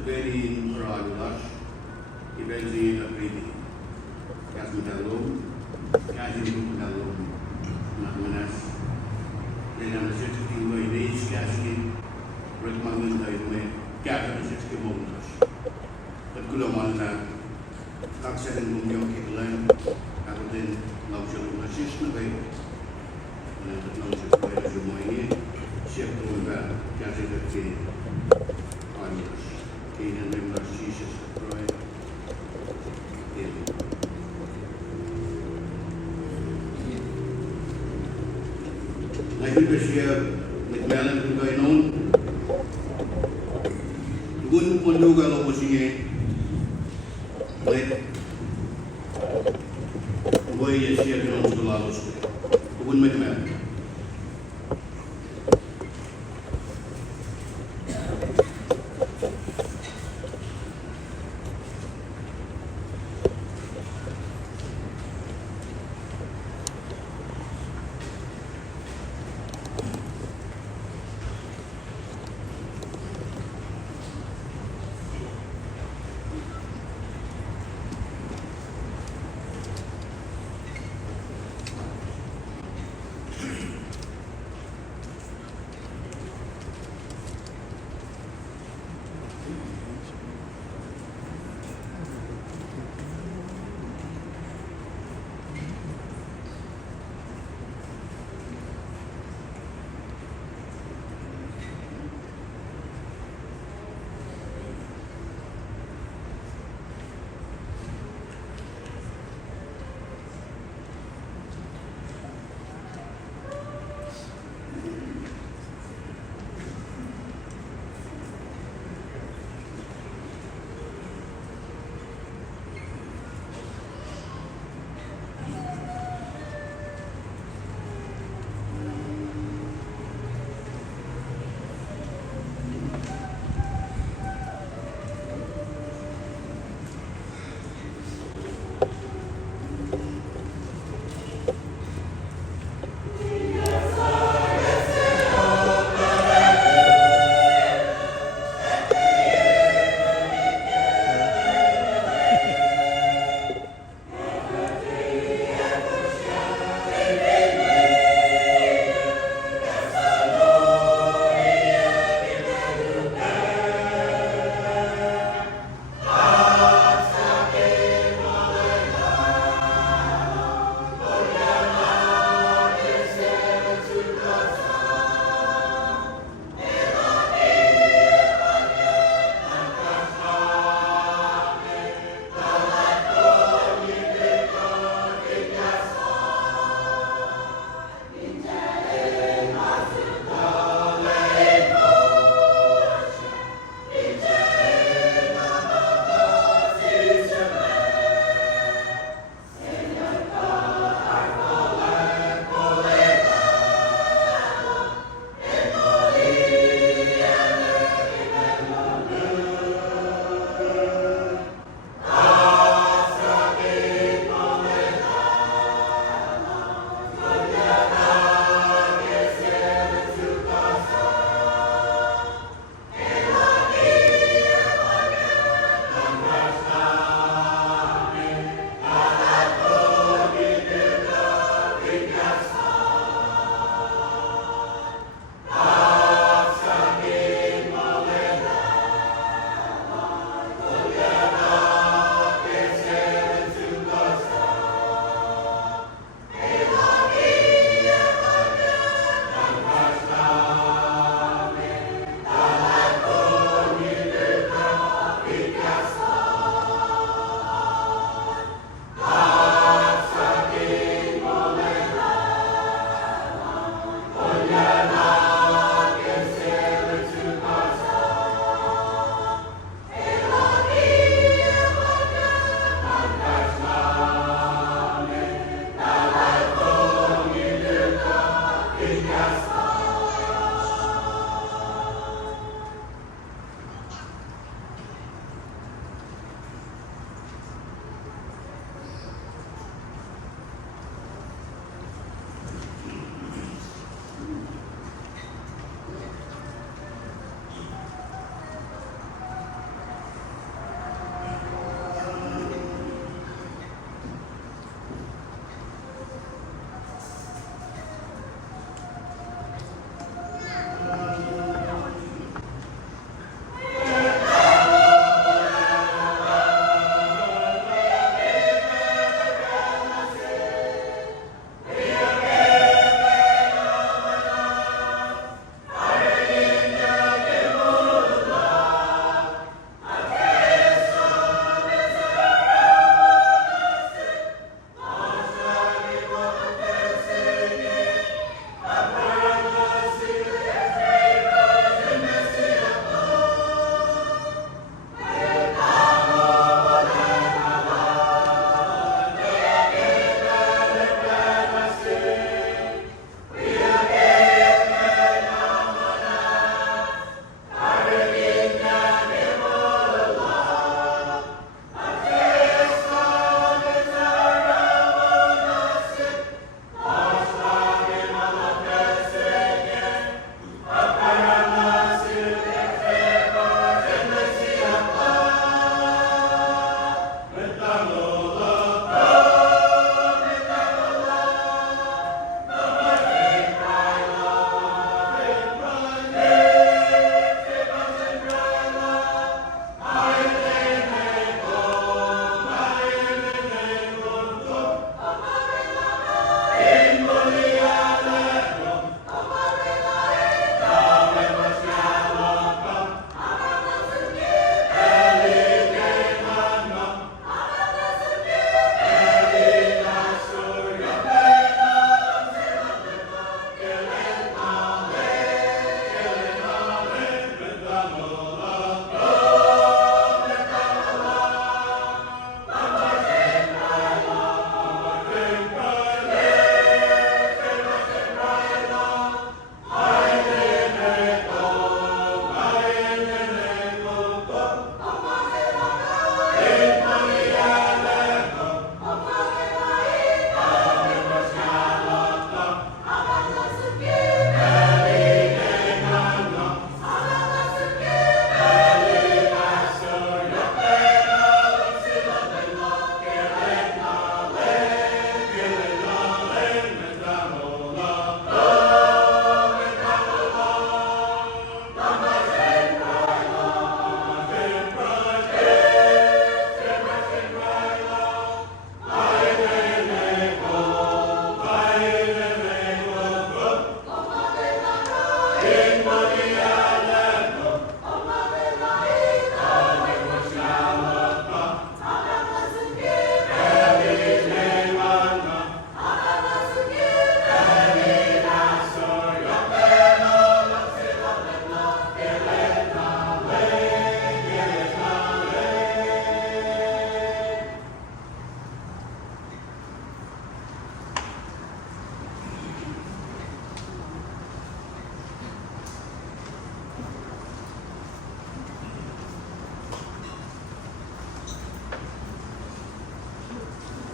Tverin Ragulash, Ibenzi Apriti, Kasmitalum, Kasimtalum, Namanas, then I'm 16 days, Kaskin, Redmangan, Captain 60 moments. But Kulamana, Kaksan and Mumyo Kitlan, I then Laushan Assist Navay, and the Laushan Fire Jumoy, Ship to Val, Kasim, Onions, Canaan members, Jesus, Troy, Like this year, with Malem going on, good Ponduga Loposier, like Boy, yes, here belongs to Laos, good with Malem.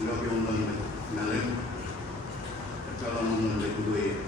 Yogi ondan Malem. Kalau ondan le kudue.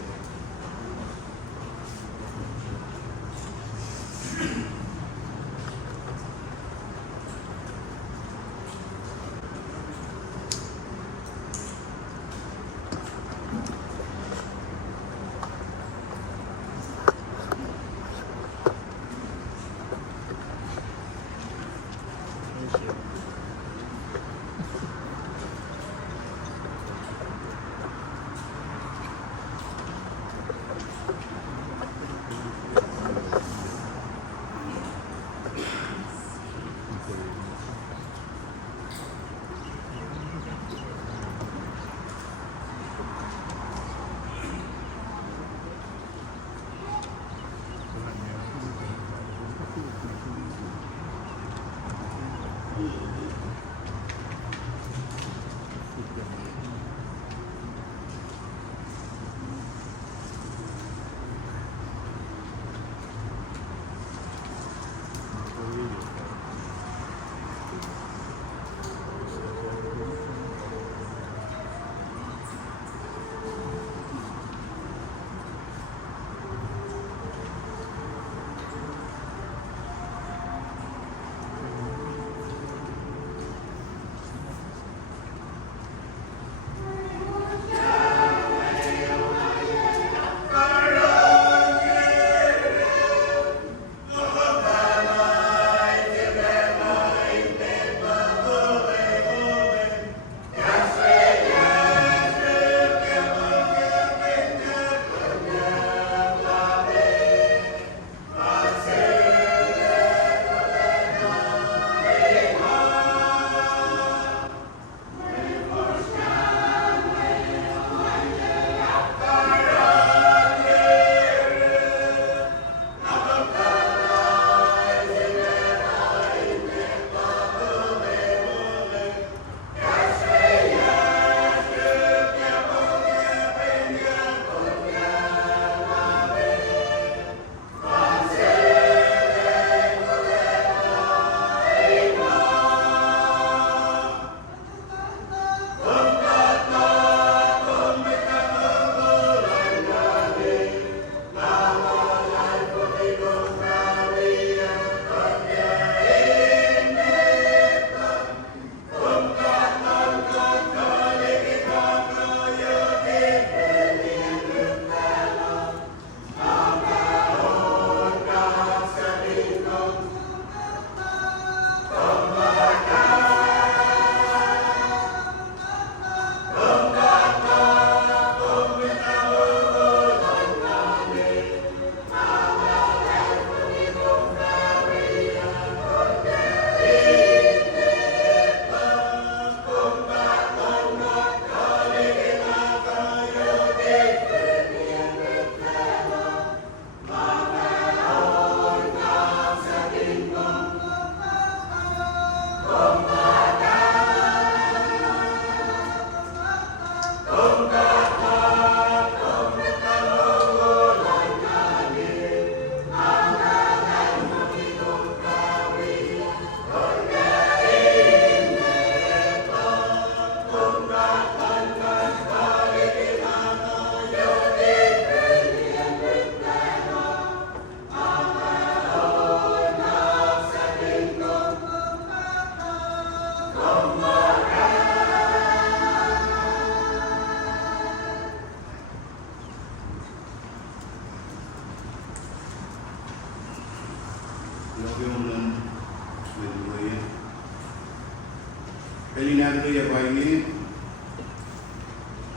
Pelinado ya bayi,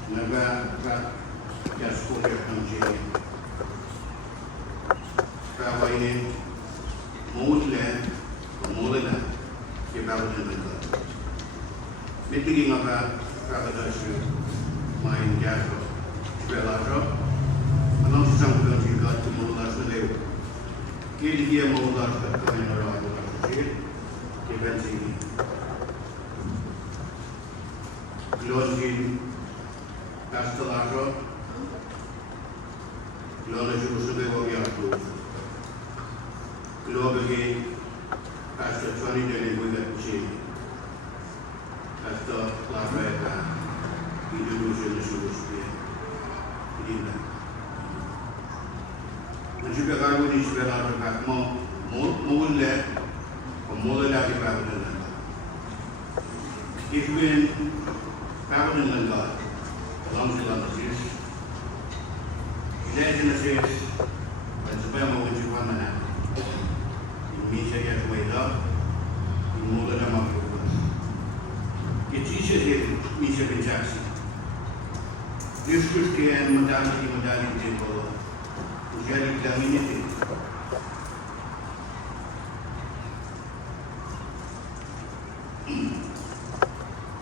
naga jasku ya kunci. Kau ini mulut mulana kita harus mendengar. Meeting maka kata dasar main jatuh, belajar, alam sesama juga mulut sendiri. Kini dia mulut dengan orang kecil, kita sini. Login Castellato, Lona Giuseppe Vogliato, Lobby Pastor Tony Dele Guidaci, Pastor KOSRAEAN. Indah. Mencuba kalau ni sebenarnya tak mau mula lagi baru dengan. If we baru dengan God, dalam segala sis, ilmu sis, dan supaya mau mencuba mana, ini saya kata ini mula nama berubah. Itu sih misi pencaksi. Scriptural modality table. Jadi bilang ini tu.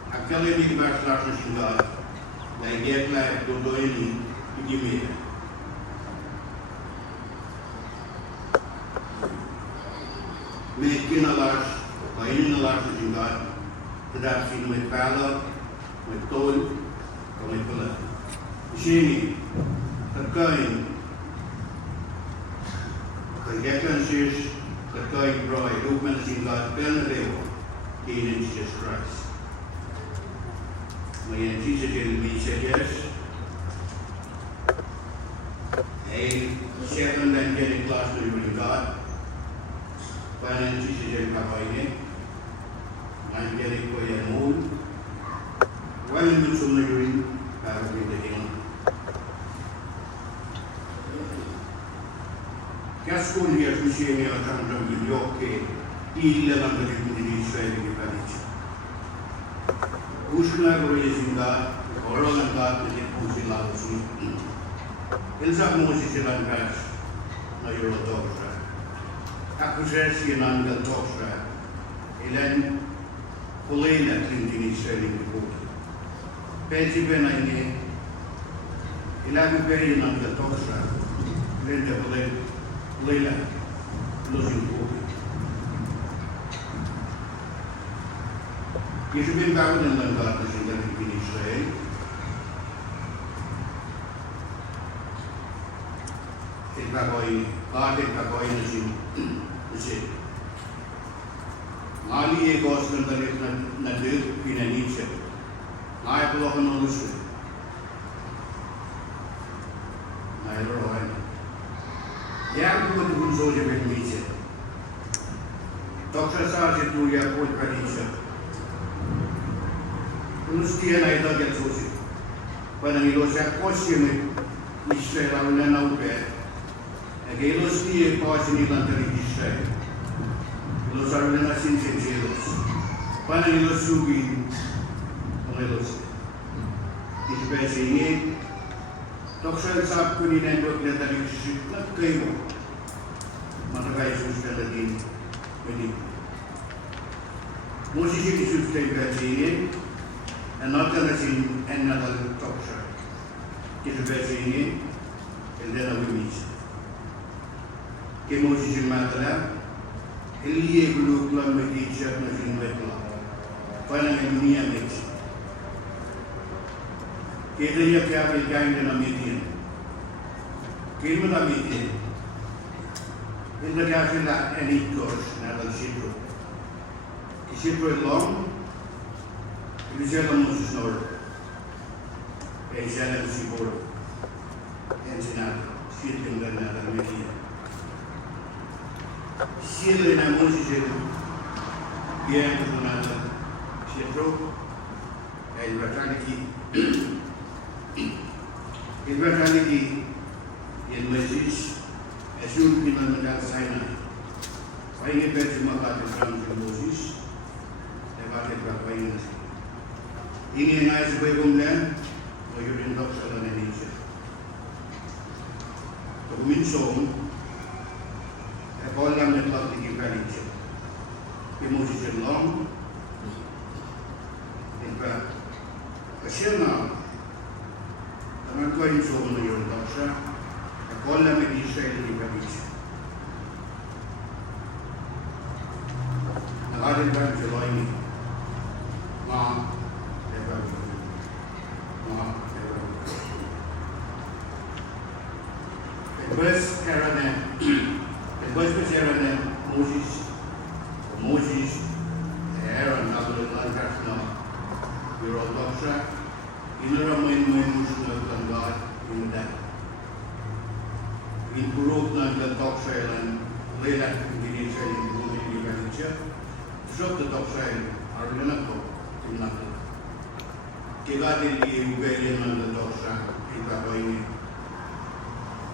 Akademik bahasa Sunda, lagi dia pelajari dua ini begini. Mereka nalar, kain nalar Sunda, tetapi mereka kalah, mereka tol, mereka pelan. Sini, terkait kegiatan sis, terkait beroy, dokumen singkat penerima di Jesus Christ. Mengenai Jesus yang disejas, siapa dan jadi kelas dari mereka, pada Jesus yang kapa ini, dan jadi kau yang mul, walau bersumber duit, harus kita Kascun dia susinya akan berjauh ke ilah dari negeri Israel di Palestina. Usna boleh singgah orang angkat menjadi pusing lalu. Elsa mesti jalan kas, naik roda. Aku sersi nanggal KOSRAE. Ilan kulailah tinggi Israel di Palestina. Pencegahan ini ilang beri nanggal KOSRAE. Ilan dah Leila, losing hope. Kita bintang dengan langkah sehingga di Israel. Kita koi nasi. Mali KOSRAE dari nanti Indonesia. Naik pulau Honolulu. Naik rohan. Yang pun saja bermisa. Doktor sahaja tu yang pun bermisa. Mesti ada itu yang sahaja. Pada itu saya kosong Israel Alun naupet. Agak mesti kosong ni lantari Israel. Itu Alun nasin sensilos. Pada itu sugi, mengelos. Itu biasa ini. Doktor sahaja pun ini untuk datang Israel. Nak kaya maka Yesus katakan begini. Moses Yesus katakan another sin another doctor. Kita baca ini, kita nak bermisi. Moses mengatakan, Elie guru kelam berdicat nasi berkelam. Pada dunia ini, kita yang kaya kain dalam median. Kita dalam median. Kita kaya nak any course dalam Scriptural. Scriptural long, itu jalan Moses Nor. Jalan Sibor. Ensinar, Scriptural dan dalam median. Sila na Moses dia menggunakan Scriptural. Ibrahim yang Moses asyur di mana Sinai. Paling itu cuma kata Tuhan Moses, lepas itu berapa ini? Ini yang saya sebagai kemudian, menjadi dokter dan Indonesia. Kemudian kalau yang telah dikira Moses yang long, lepas kesenang. Teman kau ini semua menjadi dokter. Kalau yang Israel dikira, ada yang July ini, Moses, Aaron, Alun, Mura, ini ramai musuh dengan God ini dah. improve the KOSRAEAN later in the shop the KOSRAE are Lenako in Naka. Kigadil Ugalian and the KOSRAE in Kabaini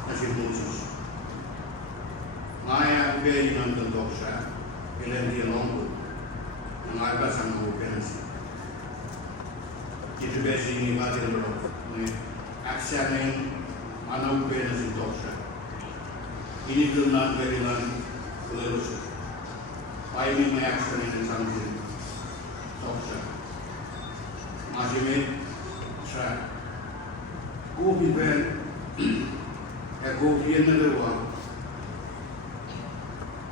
as in Moses. Maya Ugalian and the KOSRAE, Elendi Longo, and I was an Opensi. It is based in Vadil Rock, accepting an Opensi in KOSRAE. Ini belum nak berilan lulus. Ini action ini something. KOSRAE. Masih ni, saya. Kopi ber, kopi yang ada wah.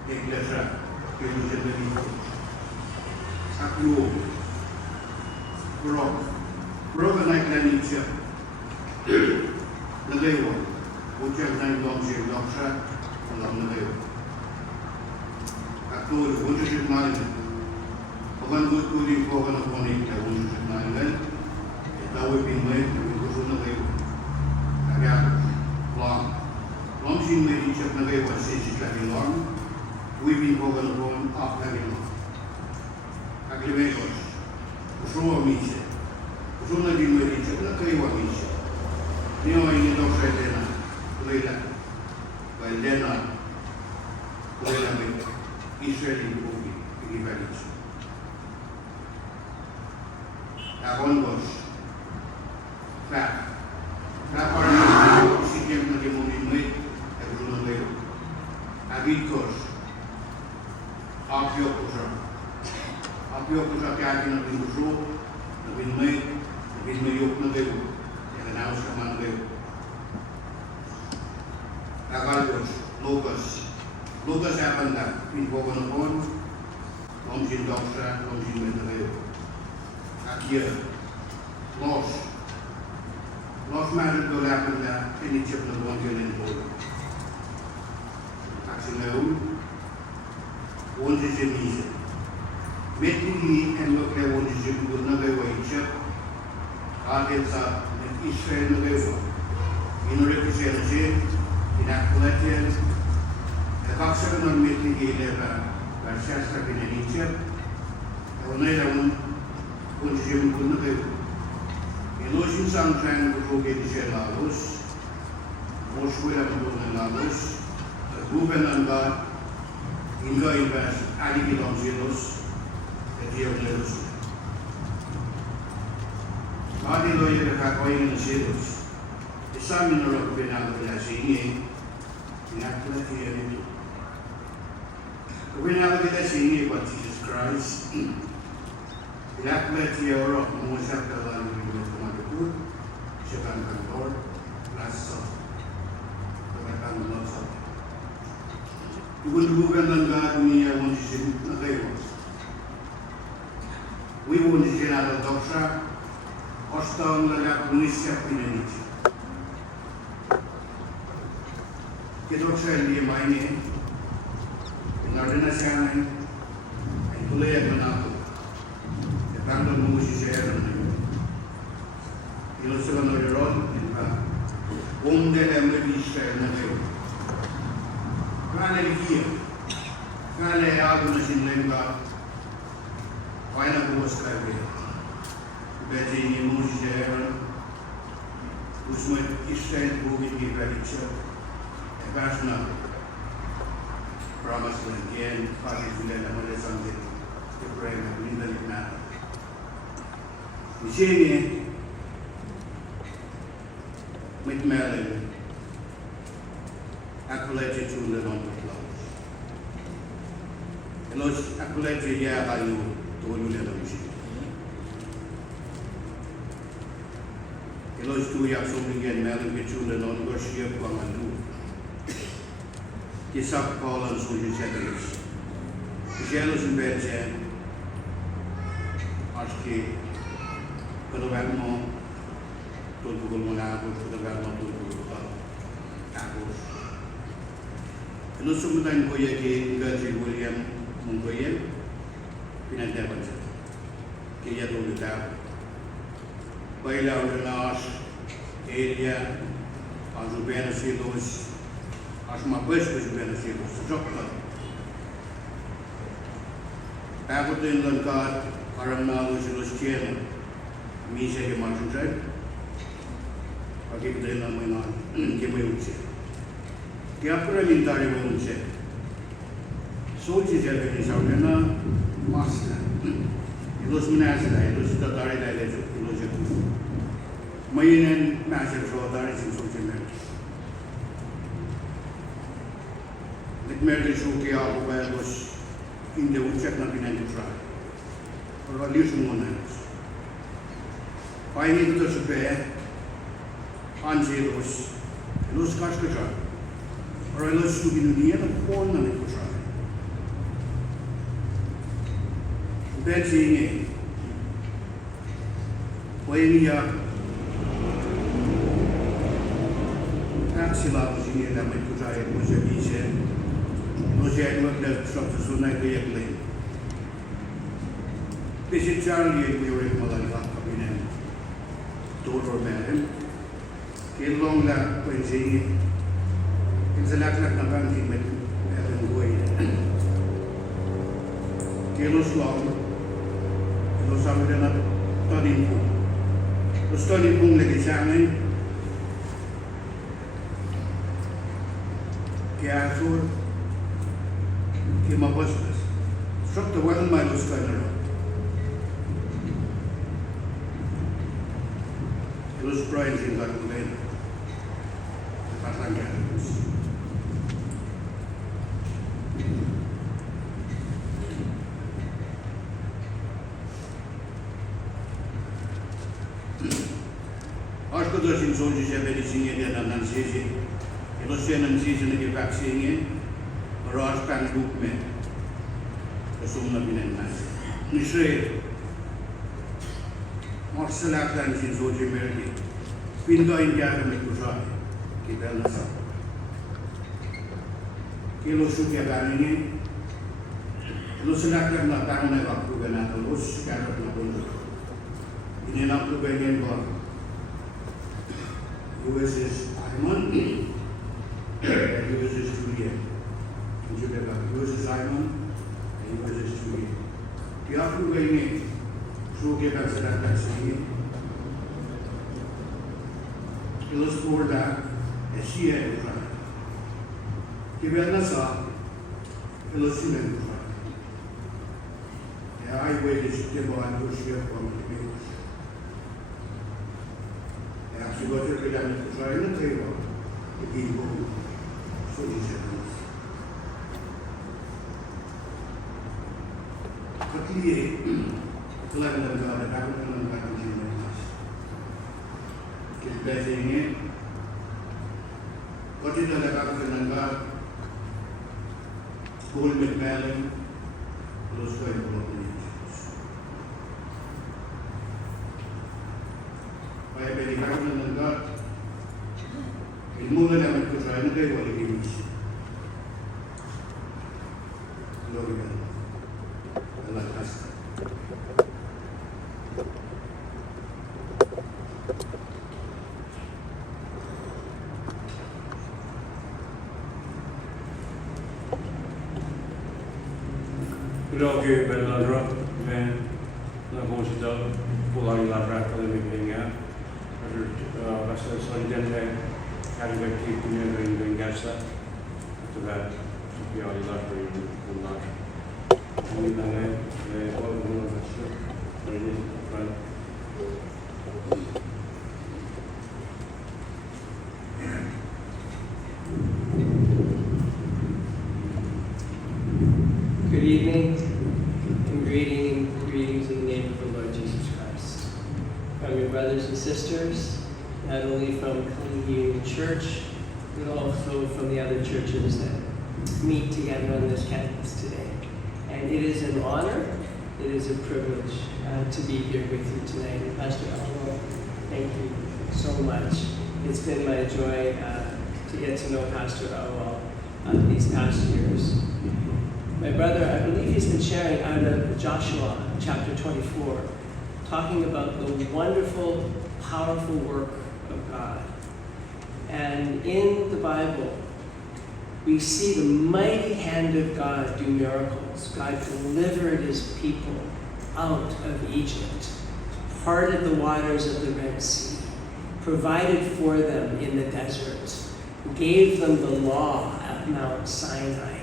Eklasha, kini jadi itu. Aku, bro naik lagi siap. Negara, ujian naik langsir KOSRAE. Alun aku wujud Malem. Bukan kulit bukan konik ya wujud Malem. Tahu pinjai wujud negara. Agak long sih meri cak negara wasih jika hilang. Wujud bukan pun apa lagi. Agak bagus. Usul misi. Usul lagi meri cak negara misi. Ni orang ini dokter dena. Kuliah. Dena kuliah Israeli movie ini bagus. Akon bos, orang sikit nanti movie ni, aku belum tahu. Agik kos, apio kusah kaya nanti musuh, nanti yuk nanti, yang naus kaman nanti. Lucas happened in Bogonopon, Lomjin Doxa, Lomjin Mentaleo. Here, lost married to happen in each of the one year in Bogon. Axileo, one is in easy. Making and look at one is in another way, chip, Arkansas, and Israel and Leva. In representation, in Appalachians, the KOSRAE non mitigated Shasta in Egypt, the Honolulu, which you could not do. In Ocean Sunshine, which will get the Lagos, most will have been Lagos, the Ruben and God, in going back, adding on zeros, the dear Lagos. Martin Lawyer, the Kakoy in the zeros. The sun in the rock been out of the singing, in Appalachian. We now look at singing about Jesus Christ. In Appalachian, or most of the land we go to Mother Japan and Lord, last song. The Japan Lord song. You will move and God, we are one to see the labels. We want to see another doctor, or stone the police in it. KOSRAE my name, in Ordination, and to lay a monaco. The Kando Musi Sharon. You also know your own, and that I'm going to share in the way. Can here? Can I have a machine lemba? Why not KOSRAE? Betty Musi Sharon, who's my Israel movie very cheap. Personal promise again, parties will have something to pray in the matter. Machine with Malem, accolated to the non clouds. And those accolated, yeah, by you to the machine. And those 2 years old again, Malem, get to the non worship from Alun. He sub columns with his headers. The yellows in bed said, Archie, Padavalmo, Tulpugulmonago, Padavalmo, Tulpugulmonago. And also, Mutan Koyaki, Gertrude William Mungoyen, Pinandabansa, Kiyatu Vita, Baila Nash, Area, Azubena Silos. Acho uma coisa que eu penso assim, você já falou. Pego do inlancar, Aranalo, Jerusalem, Misa que marcham, aqui que tem na manhã, que me usa. Que a parlamentar eu usa. Só dizer que eles são na massa. Eles me nascem, eles estão dar ideia de eles já. Mainen nascem só dar esse sofrimento. De merke zo que algo vai los in de ucet na Pentecost. Ora lius monas. Pai ni to super angelos. Los casca. Ora los subinunia na pon na Pentecost. Betting Wenia Axila Virginia da Pentecost was a vision. Nos é uma das pessoas na que é pleno. Esse Charlie é o que malai lá cabinet. Doutor Malem. Que long la pensei. Que se lá na banca que me é goi. Que los long. Los sabe na todinho. Los todinho le que chamem. Que a sur que uma voz só que o ano mais os caras os praes em lá no meio passangados acho que os insônios já verizinha de ananzese e los ananzese de vaccine Rosh kan book में असुमना बिना निश्चय और सलाहकार जी सोचे मेरे लिए पिंडा India में कुछ है कि पहला सा कि लोग शुक्रिया करने लोग सलाहकार ना करने वक्त को बना तो लोग क्या करना बोलो इन्हें ना तो बहने को USS Alun USS Julia Juga USS Alun USS Julia dia pun begini suka kan sedang sini itu sekolah dah Asia itu kan kita nasa itu sini itu kan ya highway di situ bawa Rusia bawa Amerika ya sudah terkejut itu saya nak tengok ibu solusi Kemudian, setelah negara dapat menempatkan jenis kita ingin kalau kita dapat menempatkan gold with Malem, terus kau yang boleh Supaya berikan menempatkan ilmu dalam KOSRAEAN itu boleh diisi. Gloria. Idag är väl några med konstigt bolag ladrar på det pengar. Rasa soliden med karibaki punya dengan gasa. Itu kan dia ladrar bolag. Ini tangan orang rasa ini kan. Good evening and greetings in the name of the Lord Jesus Christ. From your brothers and sisters, not only from Clean Union Church, but also from the other churches that meet together on this campus today. And it is an honor, it is a privilege to be here with you tonight. And Pastor Alun, thank you so much. It's been my joy to get to know Pastor Alun these past years. My brother, I believe he's been sharing out of Joshua chapter 24, talking about the wonderful, powerful work of God. And in the Bible, we see the mighty hand of God do miracles. God delivered his people out of Egypt, parted the waters of the Red Sea, provided for them in the desert, gave them the law at Mount Sinai.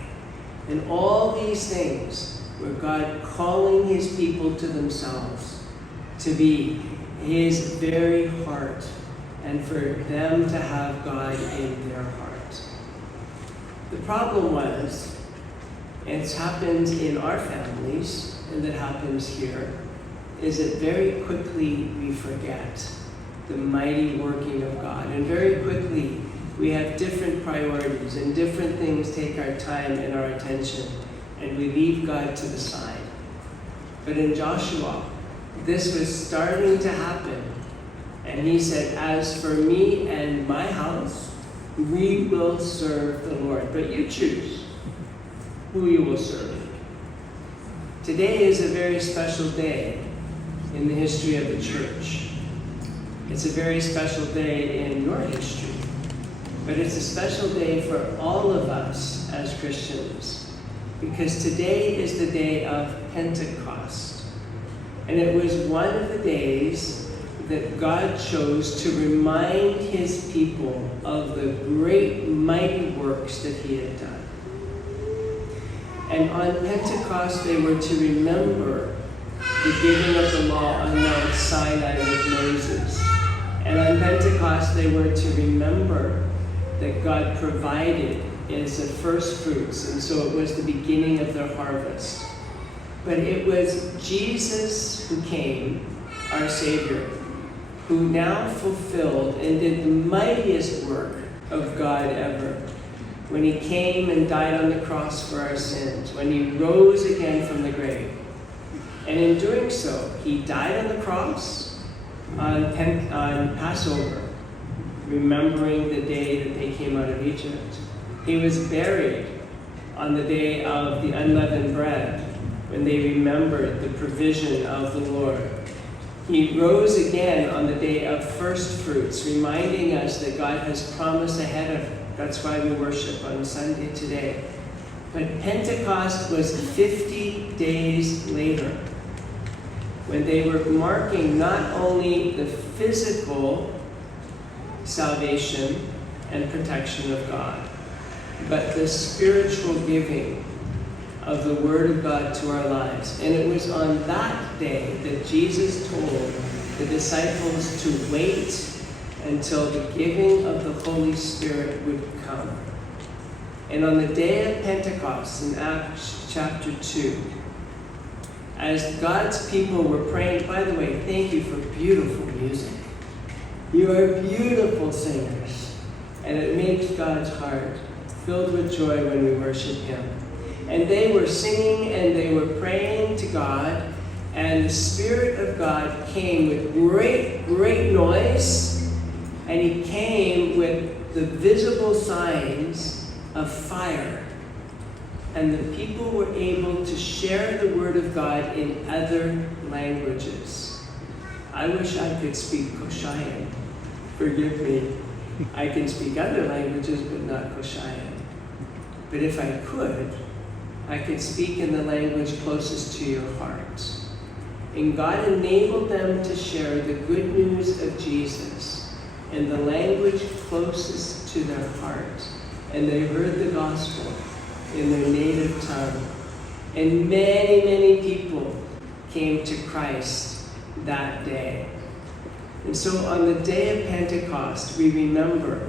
And all these things were God calling his people to themselves, to be his very heart, and for them to have God in their heart. The problem was, and it's happened in our families, and it happens here, is that very quickly we forget the mighty working of God. And very quickly we have different priorities, and different things take our time and our attention, and we leave God to the side. But in Joshua, this was starting to happen. And he said, as for me and my house, we will serve the Lord. But you choose who you will serve. Today is a very special day in the history of the church. It's a very special day in your history. But it's a special day for all of us as Christians, because today is the day of Pentecost. And it was one of the days that God chose to remind his people of the great mighty works that he had done. And on Pentecost, they were to remember the giving of the law on Mount Sinai with Moses. And on Pentecost, they were to remember that God provided as the first fruits, and so it was the beginning of their harvest. But it was Jesus who came, our Savior, who now fulfilled and did the mightiest work of God ever. When he came and died on the cross for our sins, when he rose again from the grave. And in doing so, he died on the cross on Passover, remembering the day that they came out of Egypt. He was buried on the day of the unleavened bread, when they remembered the provision of the Lord. He rose again on the day of first fruits, reminding us that God has promised ahead of it. That's why we worship on Sunday today. But Pentecost was 50 days later, when they were marking not only the physical salvation and protection of God, but the spiritual giving of the Word of God to our lives. And it was on that day that Jesus told the disciples to wait until the giving of the Holy Spirit would come. And on the day of Pentecost, in Acts chapter 2, as God's people were praying, by the way, thank you for beautiful music. You are beautiful singers. And it makes God's heart filled with joy when we worship him. And they were singing and they were praying to God, and the Spirit of God came with great, great noise, and he came with the visible signs of fire. And the people were able to share the Word of God in other languages. I wish I could speak KOSRAEAN. Forgive me. I can speak other languages, but not KOSRAEAN. But if I could speak in the language closest to your heart. And God enabled them to share the good news of Jesus in the language closest to their heart. And they heard the gospel in their native tongue. And many, many people came to Christ that day. And so on the day of Pentecost, we remember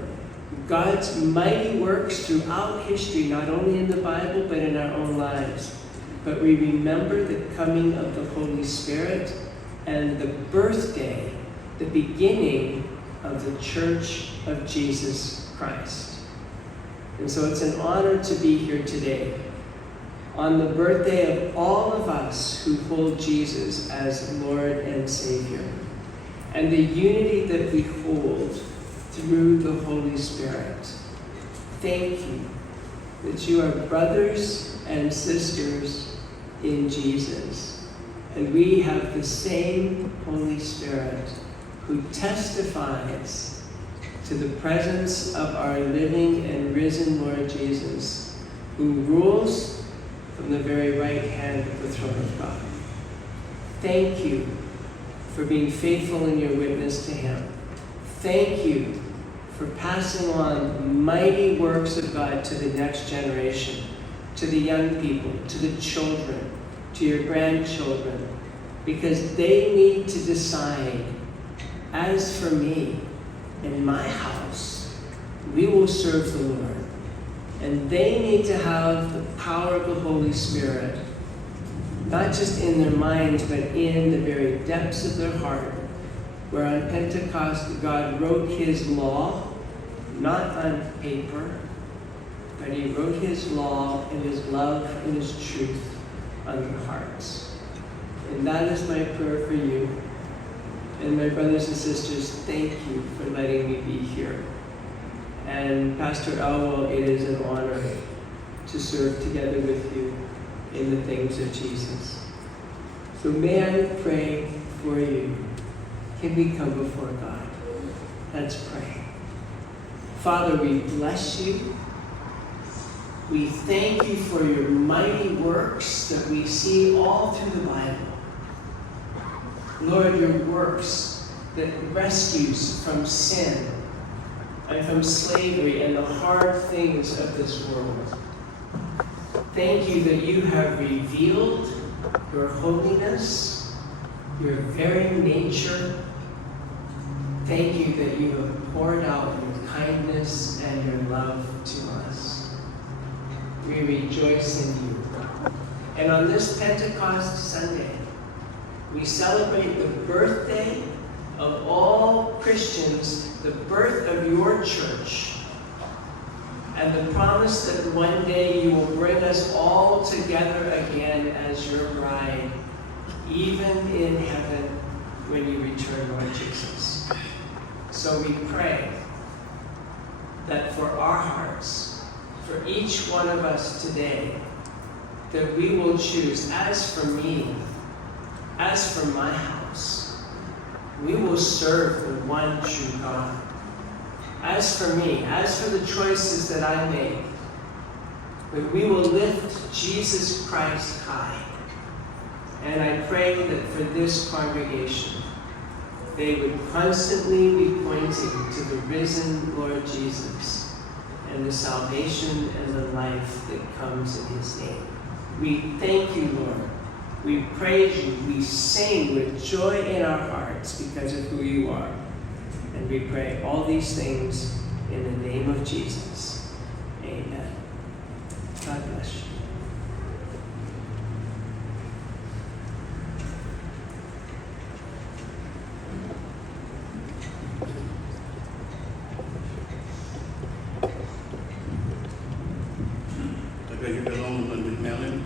God's mighty works throughout history, not only in the Bible, but in our own lives. But we remember the coming of the Holy Spirit and the birthday, the beginning of the Church of Jesus Christ. And so it's an honor to be here today on the birthday of all of us who hold Jesus as Lord and Savior, and the unity that we hold through the Holy Spirit. Thank you that you are brothers and sisters in Jesus, and we have the same Holy Spirit who testifies to the presence of our living and risen Lord Jesus, who rules from the very right hand of the throne of God. Thank you for being faithful in your witness to him. Thank you for passing on mighty works of God to the next generation, to the young people, to the children, to your grandchildren, because they need to decide, as for me and my house, we will serve the Lord. And they need to have the power of the Holy Spirit, not just in their minds, but in the very depths of their heart, where on Pentecost God wrote his law, not on paper, but he wrote his law and his love and his truth on their hearts. And that is my prayer for you. And my brothers and sisters, thank you for letting me be here. And Pastor Elwell, it is an honor to serve together with you in the things of Jesus. So may I pray for you. Can we come before God? Let's pray. Father, we bless you. We thank you for your mighty works that we see all through the Bible. Lord, your works that rescues from sin and from slavery and the hard things of this world. Thank you that you have revealed your holiness, your very nature. Thank you that you have poured out your kindness and your love to us. We rejoice in you. And on this Pentecost Sunday, we celebrate the birthday of all Christians, the birth of your church, and the promise that one day you will bring us all together again as your bride, even in heaven when you return, Lord Jesus. So we pray that for our hearts, for each one of us today, that we will choose, as for me, as for my house, we will serve the one true God. As for me, as for the choices that I make, that we will lift Jesus Christ high. And I pray that for this congregation, they would constantly be pointing to the risen Lord Jesus and the salvation and the life that comes in his name. We thank you, Lord. We praise you. We sing with joy in our hearts because of who you are. And we pray all these things in the name of Jesus. Amen. God bless you. Taga you belong with Malem.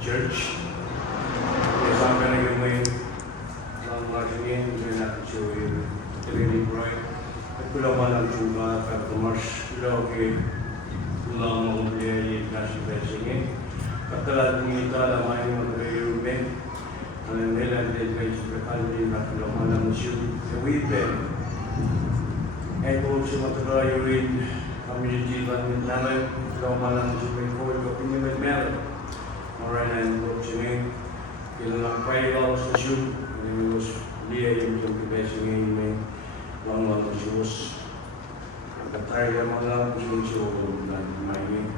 Church. Kasama na yung may marching in natin siya yung Trinity Bright. At kulaman ang tsuba at kumars. Kulaw kulang mo kung liya yung nasi blessing. At talat ng ita lamay mo na kayo ben. Ang nilang din kayo sa kalli na kulaman ang siya. Kawipen. Ay po siya matagayo rin kami yung jiban namin. Kulaman ang siya may kawal ko pinimit Mura and Loom, ilang private station, and was liya yung configuration ngayon may lang shoes. Ang kataya mga shoes yung mining,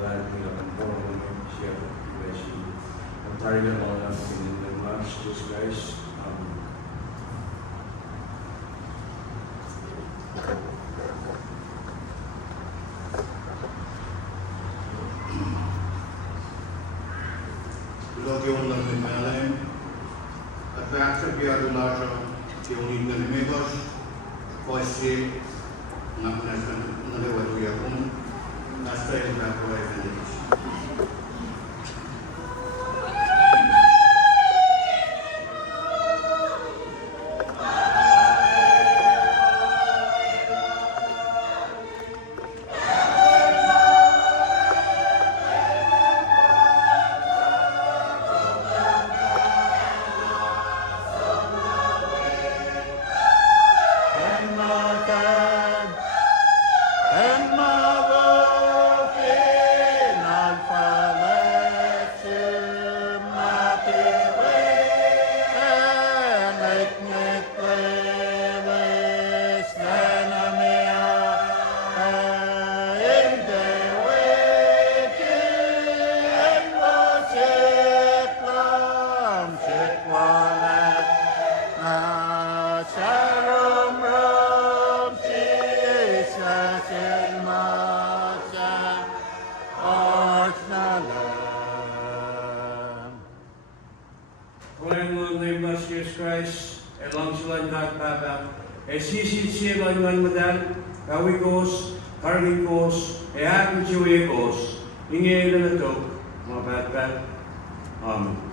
lahat nila ang form ng siya configuration. Ang target mga ng March, just guys. Yung lang ng Malem at reaction via Dulasha yung interlude KOSRAE na nalewat ya kung nasa yung KOSRAE papa, sisit ngan madal, kawikos, karikos, happy chiwikos, ingay na ito, mga papa. Amen.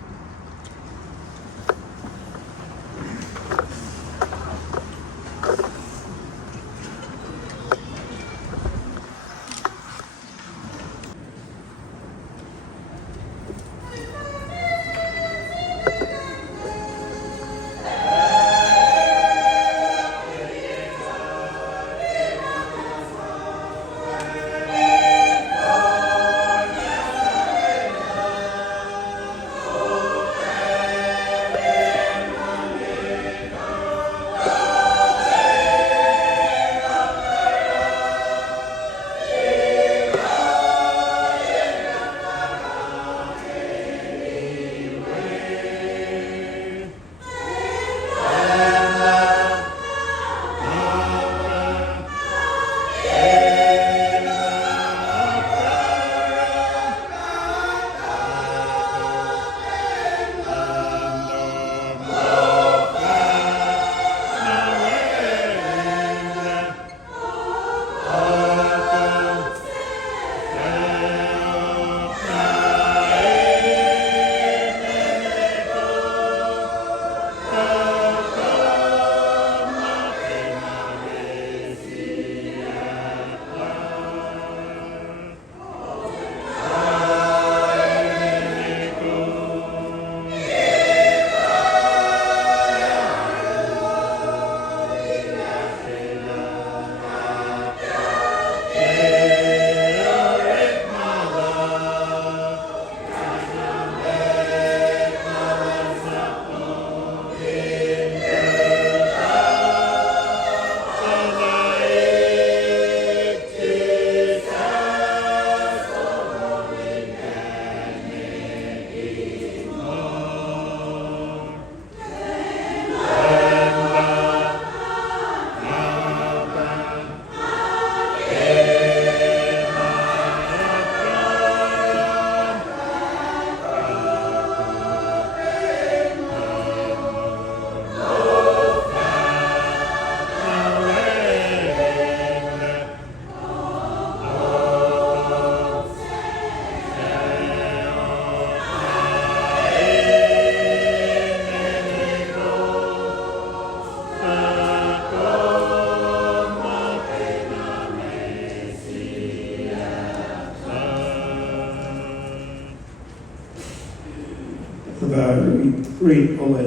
Read over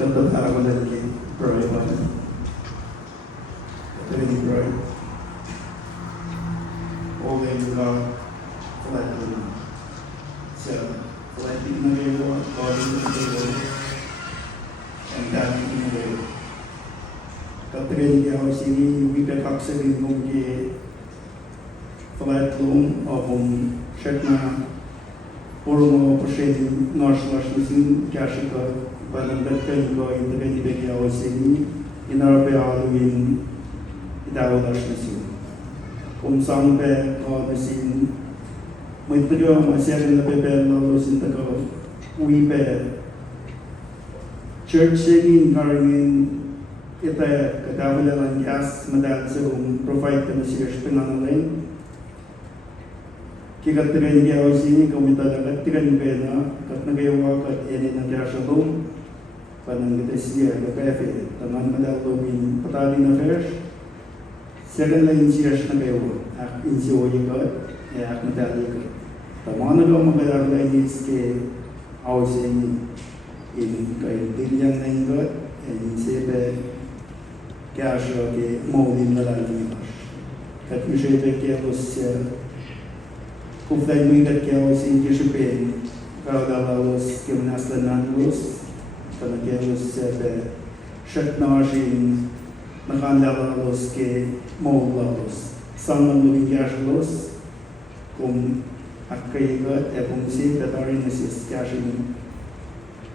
Tentu harapan dari perolehan dari Brian oleh pelatih pelatih negara pelatih negara yang kami negara ketika yang sini kita paksa mungkin pelatih Loom atau Sherna Purmo Pershing North Musim Kashika Balang Betkan ko independent ya sini inarape Alun itaw Musim sampai ko mesin Maitriyo masih na pepe lalu sintako wipe church singing karingin ita kadawala lang gas madal sa provide ka na siya pinangaling kikatirin niya o sini kumita na katirin pena kat nagayawa kat eni na kaya siya Loom panang kita siya kapefe taman madal Loomin patali na fresh second line siya siya nagayawa ak insiyo yikat ak madali ka taman na magbayar na inis ke o sini in kay dinyang na ingat in sebe kaya siya ke mawin na lang kat siya kaya siya kung tayo mengingat kaya si Jesupen, kalau dalos kemenas lananlos, kalau kaya sebe syak na nakandalalos ke mawlalos, sama nulingyalos, kung akrigat e kung si katarin na si skashin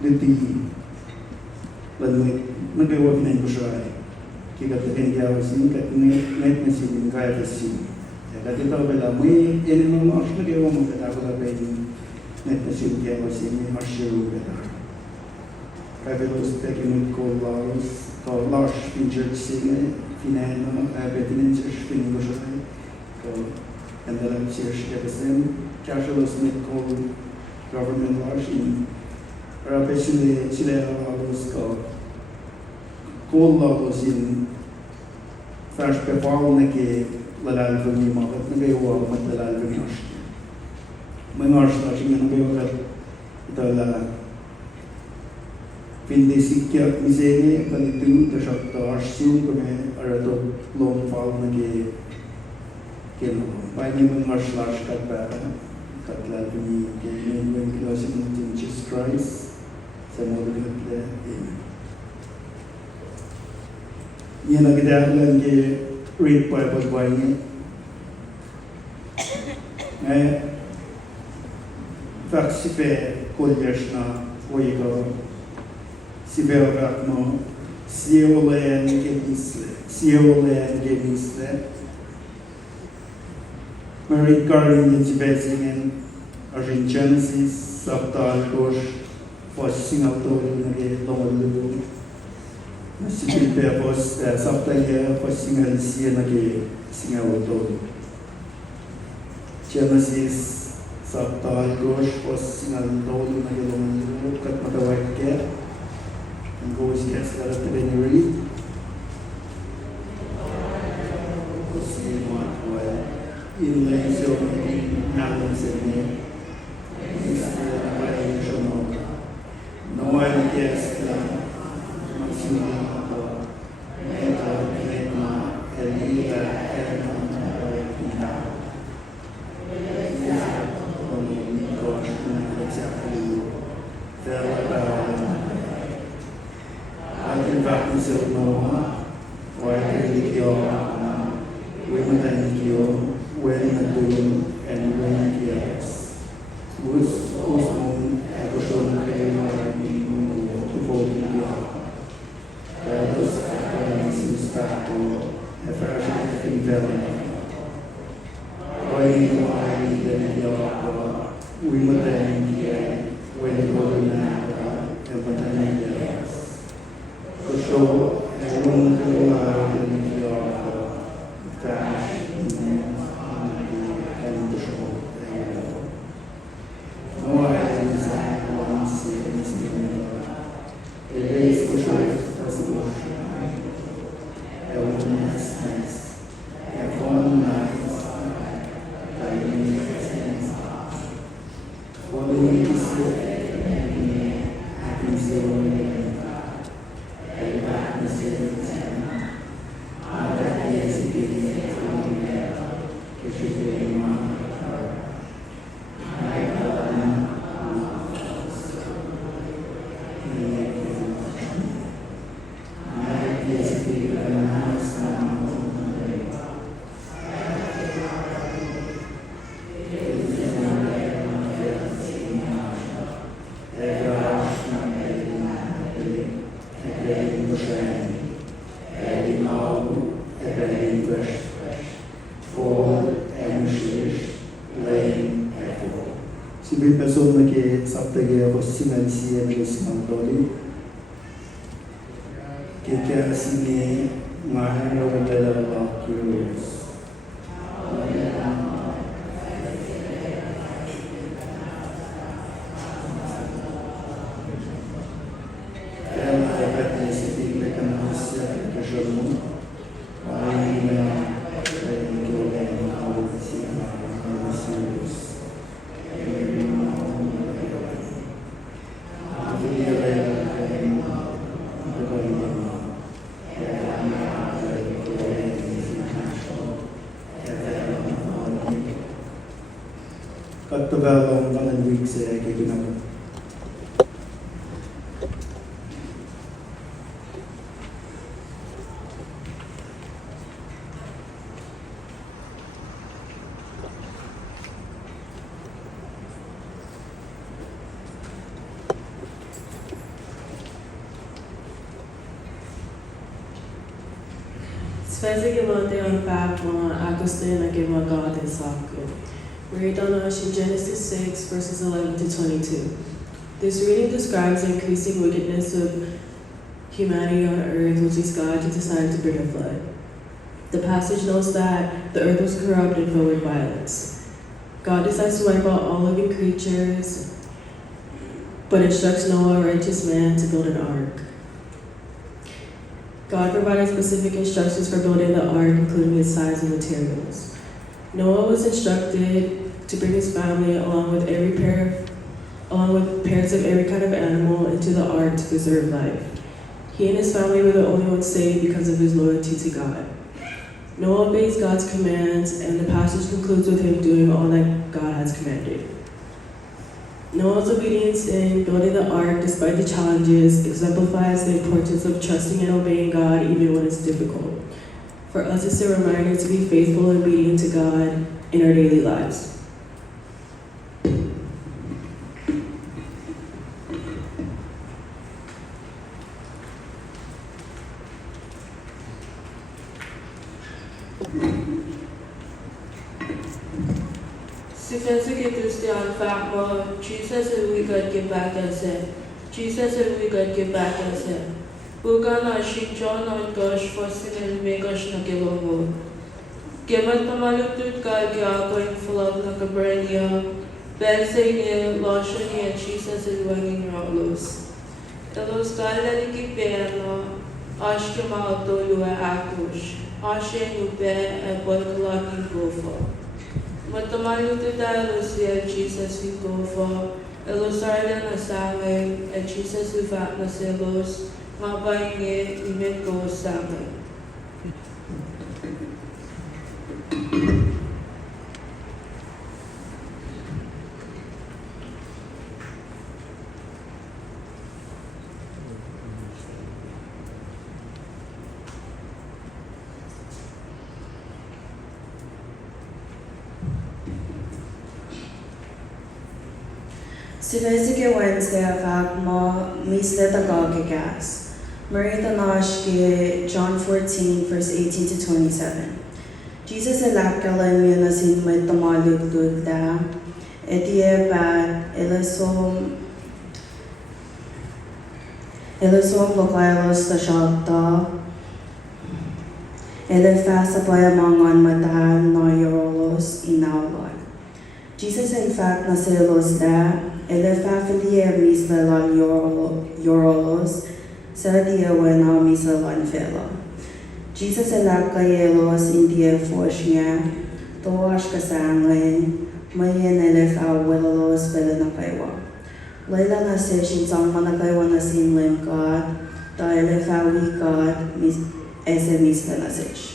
diti lanwit nagawa na KOSRAE kikat na sin kat net na sin kaya sin dati tahu bela may ini mo mas nagawa mo kata ko la pwedeng net na sin kaya sin may marsyo bela kaya bela ustekin ko large featured sin finano betin church fin KOSRAE ko andalam church kapasem casuals net ko government large in rapesile sila halos ko kolla sin fast befall na ke lalal ko ni makat na gawa madalal ko ni may mars na siya ng gawa ito la pindi sikya misene kanitu to shakta arsiu ko me arato long fall na ke no may ni mars lash kat ba katlal ko ni ke ni close in Jesus Christ sa mo de yan ang gidahlan ke read Bible by niya. Ngayon, fact si pe kulyas na huwag ko si Belrak mo siya wala gemisle Marit Karin din si Bezingen Arjun Genesis Saptal Kosh Fos Singapore nage Honolulu Masih pos sabtanya pos singal siya nagi singaw to. Genesis sabtal gosh pos singal to nagi lumulu kat matawag ke. Ang goes ke sa January. Kasi mo at inlay so Malem sini. No one gets persona che sapere possiamo insieme lo smantoli che chiarissimi ma non della locus Tagalog ng week sa kaibigan. Spese che volte on back mga Agustin na give mga God and Saku. We read on us in Genesis 6 verses 11 to 22. This reading describes the increasing wickedness of humanity on earth, which is God who decided to bring a flood. The passage notes that the earth was corrupt and filled with violence. God decides to wipe out all living creatures, but instructs Noah, a righteous man, to build an ark. God provided specific instructions for building the ark, including its size and materials. Noah was instructed to bring his family along with pairs of every kind of animal into the ark to preserve life. He and his family were the only ones saved because of his loyalty to God. Noah obeys God's commands, and the passage concludes with him doing all that God has commanded. Noah's obedience in building the ark, despite the challenges, exemplifies the importance of trusting and obeying God even when it's difficult. For us, it's a reminder to be faithful and obedient to God in our daily lives. Jesus and we God give back us in. Jesus and we God give back us in. Bukan asyik John on gosh for sin and gosh na kilovo. Given the malutut God gyako in full of nakabrania. Bensing in lotion and Jesus and wanging rolos. Elos gala ni kipeno. Ashke malto lua akush. Ashe nupe e bolkalaki gofo. Matamalho de Deus e Jesus ficou for elos arden na sangue e Jesus vivat na selos mabainge e metgo sangue. Sivesike Wednesday avak mo misleta gas. Marita Nashke, John 14, verse 18 to 27. Jesus elakala minasin may tamalug da. Etie bat elesom lokailos ta shalta. Elefasa payamangan matahan no yorolos inawlot. Jesus in fact naselos da. Elefafilia mislalal yorolos, Sadia wena mislalan felo. Jesus elakayelos india foshnia, toash kasanglen, mayan elefawelos belenakaiwa. Layla na session sang manakaiwa na sinlim God, ta elefawi God, ese misla na sesh.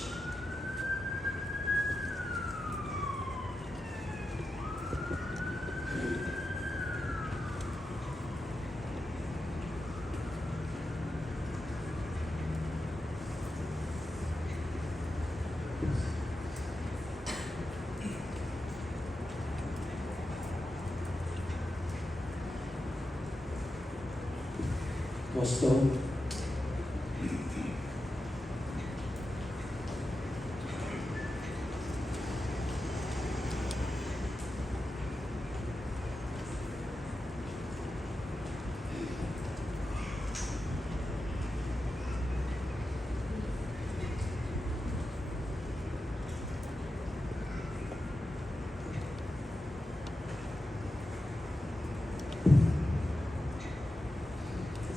Boston.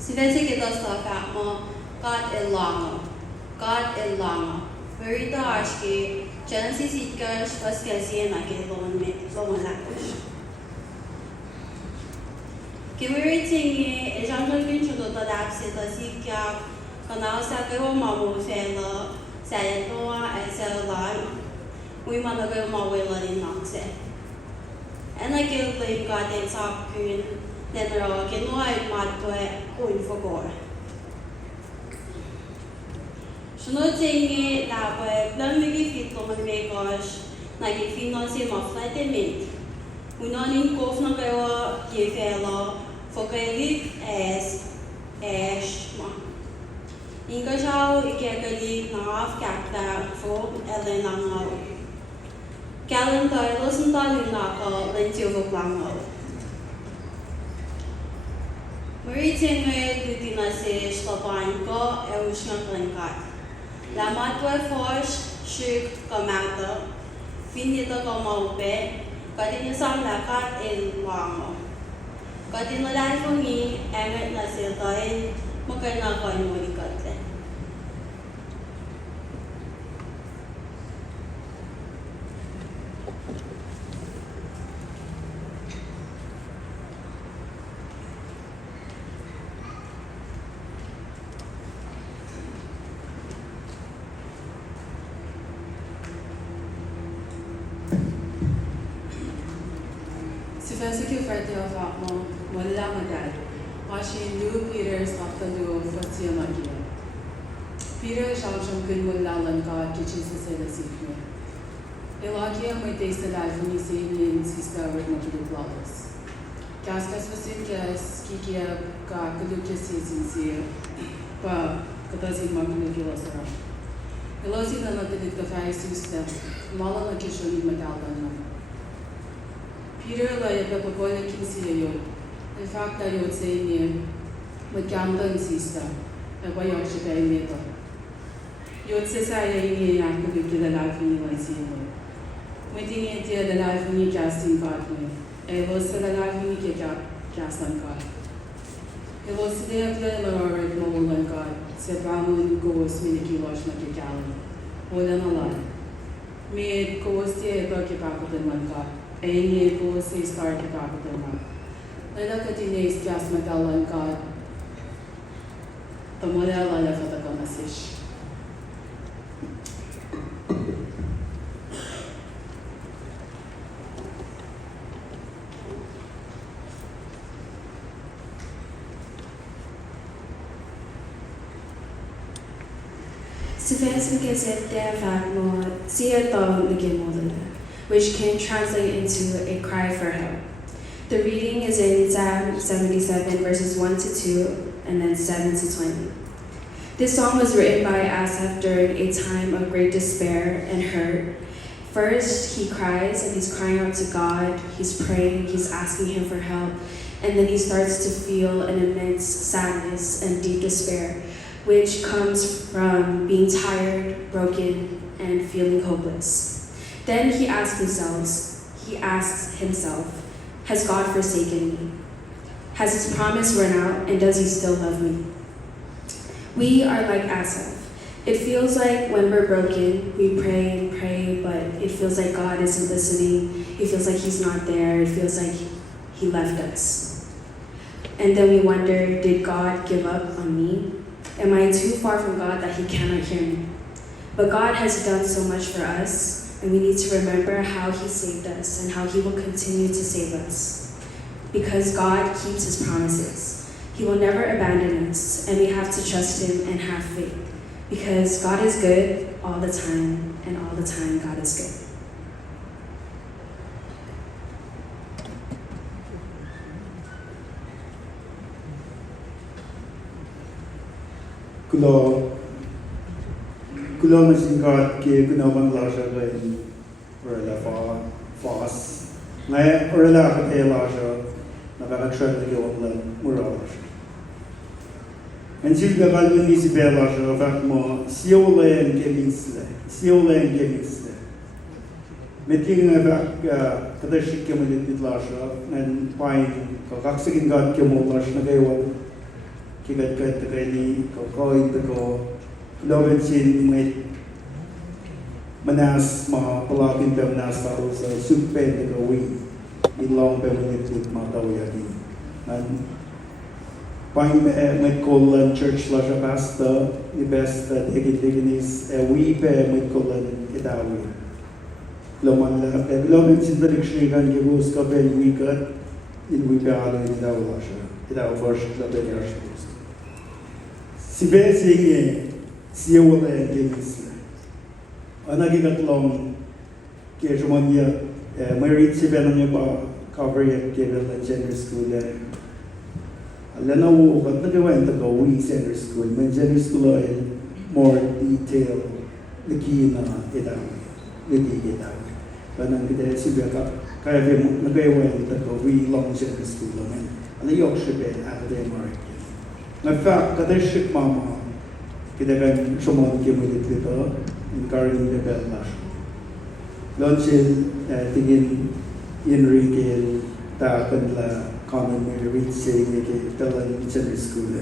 Sivese que dosta mo God elango. Verita aşki Genesis itkash vaskesiye nake lon lakush. Kimiri tingi ejanjol kinchudo da dapse da sikya kanal sa kayo mamu fela sa yetoa esa lan. We manago mawela in nakse. And I give blame God in top kun. Nenro genoa matwe kuin fogor. Shnotingi na pe blamigi fitlo magmegos na gifino si maflete mint. Unonin kof na kayo gifelo fokelik es ma. Inga siya ikekali nangaf kakta fo ele nangaw. Kalen tayo losan tayo nako lentyo voklangaw. Mariting ay titina si Stopan ko e usyang klangkat. Lamat wa fosh shuk kamata. Finito ko maupe. Kadin isang lakat in wango. Kadin lalai ko ni emet na siltahin magkana ko ang mulikatle. Sifasiki ferte of Atmo, wala magad. Washin Lu Peter's Octalu Fatsiamagia. Peter Shamsham Kun Walalan God to Jesus and the Sikh. Elakia my taste alive when you say in Siska with Motu Flawless. Gaskas Vasikas, Kikia, Ga, Kaluka Sincere, Ba, Katazin Martin Filosera. Elosi na natilit ka fire system, Mala na Kishoni Madalana. Peter lay a papagoy kinsiyo. In fact, I would say near Magamba and sister, a boy of Shibay neighbor. You would say, I am going to kill a life in you and see you. Waiting in dear the life in you just in God way. I was still alive in you just on God. It was the day of the Lord at Noel and God, said Ramu goes Miniki Wash Makikali. Hold on a lot. May it go stay about your back with one God. Any go say start the back of the mouth. Let us dinays just Madalan God. The model I left at the Gonasish. Sifas Mkazet Devagmo, Siato Nagimodana, which can translate into a cry for help. The reading is in Psalm 77, verses 1 to 2, and then 7 to 20. This song was written by Asaph during a time of great despair and hurt. First, he cries and he's crying out to God, he's praying, he's asking him for help, and then he starts to feel an immense sadness and deep despair, which comes from being tired, broken, and feeling hopeless. Then he asks himself, has God forsaken me? Has his promise run out, and does he still love me? We are like Asaph. It feels like when we're broken, we pray and pray, but it feels like God isn't listening. It feels like he's not there. It feels like he left us. And then we wonder, did God give up on me? Am I too far from God that he cannot hear me? But God has done so much for us, and we need to remember how he saved us and how he will continue to save us. Because God keeps his promises. He will never abandon us, and we have to trust him and have faith. Because God is good all the time, and all the time God is good. Kulo masing God ke kuno bang lasha gain orla fas ngai orla ka te lasha na ka tshwan ke onla Mura. En sil ga galu ni si be lasha fa mo siole en gemisle meting na ka da shik ke mo dit lasha en pain ka kaksigin God ke mo lasha na gayon kigat kat kani ko Lovensin may manas mga palakin pa manas para sa supen na gawin ilong pa mga ito matawagin. Pang may kolan church la siya basta ibesta digit is we pa may kolan itawi. Loman la Lovensin direction kan gibus ka ben wikat in we pa ala itawi la siya itawi first la ben yash. Si besi siwala gemis anagigatlong ke jomania merit si benanya ba cover ya ke la gender school Lena wo kat nagawan ta go we center school, men center school ay more detail liki na idawi, liki idawi. Kanang kita sibya ka kaya mo nagawan ta go we long center school men. Ala yok shibe academic. Na fact kada shik mama kita kan somon ke mo dito in karing de bella. Lonsil tingin Enrique ta kanla common read saying ke talan center school.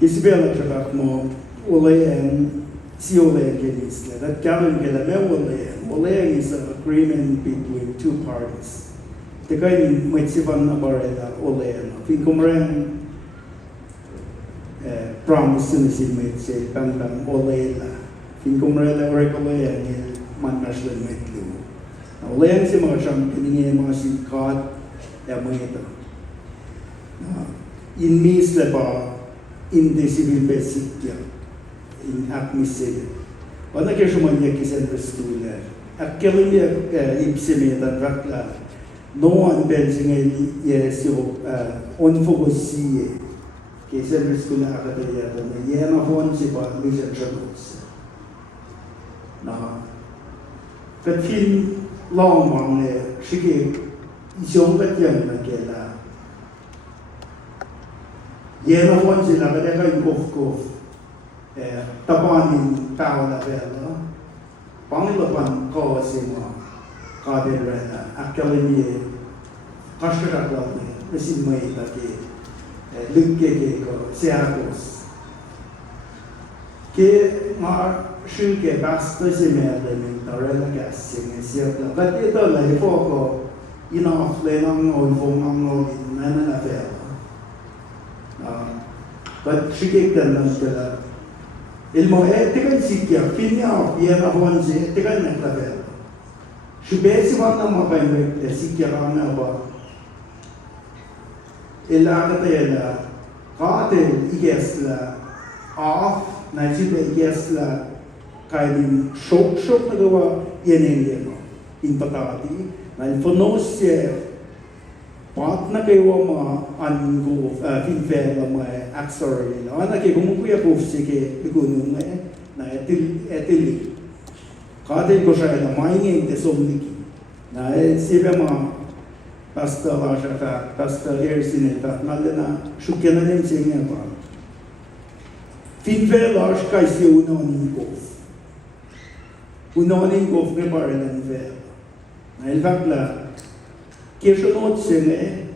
Hisbela trabajo mo olayan si olayan ke isla. That gathering ke la me olayan. Olayan is an agreement between two parties. Tekain matsiban na barela olayan. Fin kumreng promise na si matsi pang olayla. Fin kumrela olayan il manaslan metlu. Olayan si mga siyang piningin mga si God ito. In misle ba in the civil basic in atmosphere. Wala kaya sumanya kisen school at kelimya ipsime dan rakla no one bensing yes yo on focus see kisen school akadaya dan yana hon si ba mission troubles. Na katin long mang ne shige isong katyan na kela. Yena hon sila kaya kayo kof-kof. Tapanin tao na vela. Pangilapan ko si mo kaderena. Akkalini KOSRAE lang resin may taki lugge ko siakos. Ke ma shuke basta si medlem tarela kasing siya. But ito lang ifoko enough lenang o ifong ang na vela. But shikik dan sila. Ilmo tikan sikya pinya yana honje tikan naklavel. Shubesi wana mabay sikya rana ba. Ila katela katel igesla off na sibe igesla kainin shok nagawa yenengeno in patati na fonosye pat na kayo mga ango finfela mga aksori nila. Ana kayo kumukuya po sige bigunong na etili. Kade ko siya na maingin te somniki. Na sibe mga pasta lasha fa pasta ersin fa malena shukena nem singa pa. Finfela ash kaisi unonin kof. Unonin kof ne parelan fel. Na ilfakla Kishonot sine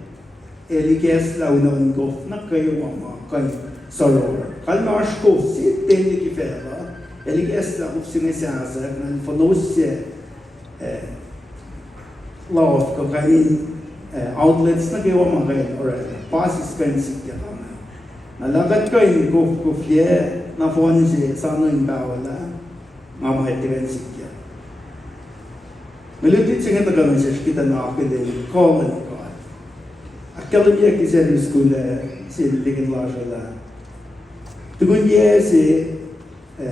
eliges launon gof na kayo mama kan soror. Kalmash gof si teli kifela eliges la gof sine siasa na fonosye law ko kanin outlets na kayo mama kayo or pasis kan sikya kama. Nalagat ko in gof ye na fonse sana in bawala mama hetigan sikya. Militit singa tagalan siya kita na akademi common God. Akademiya kisen school si ligin lasha la. Tugun ye si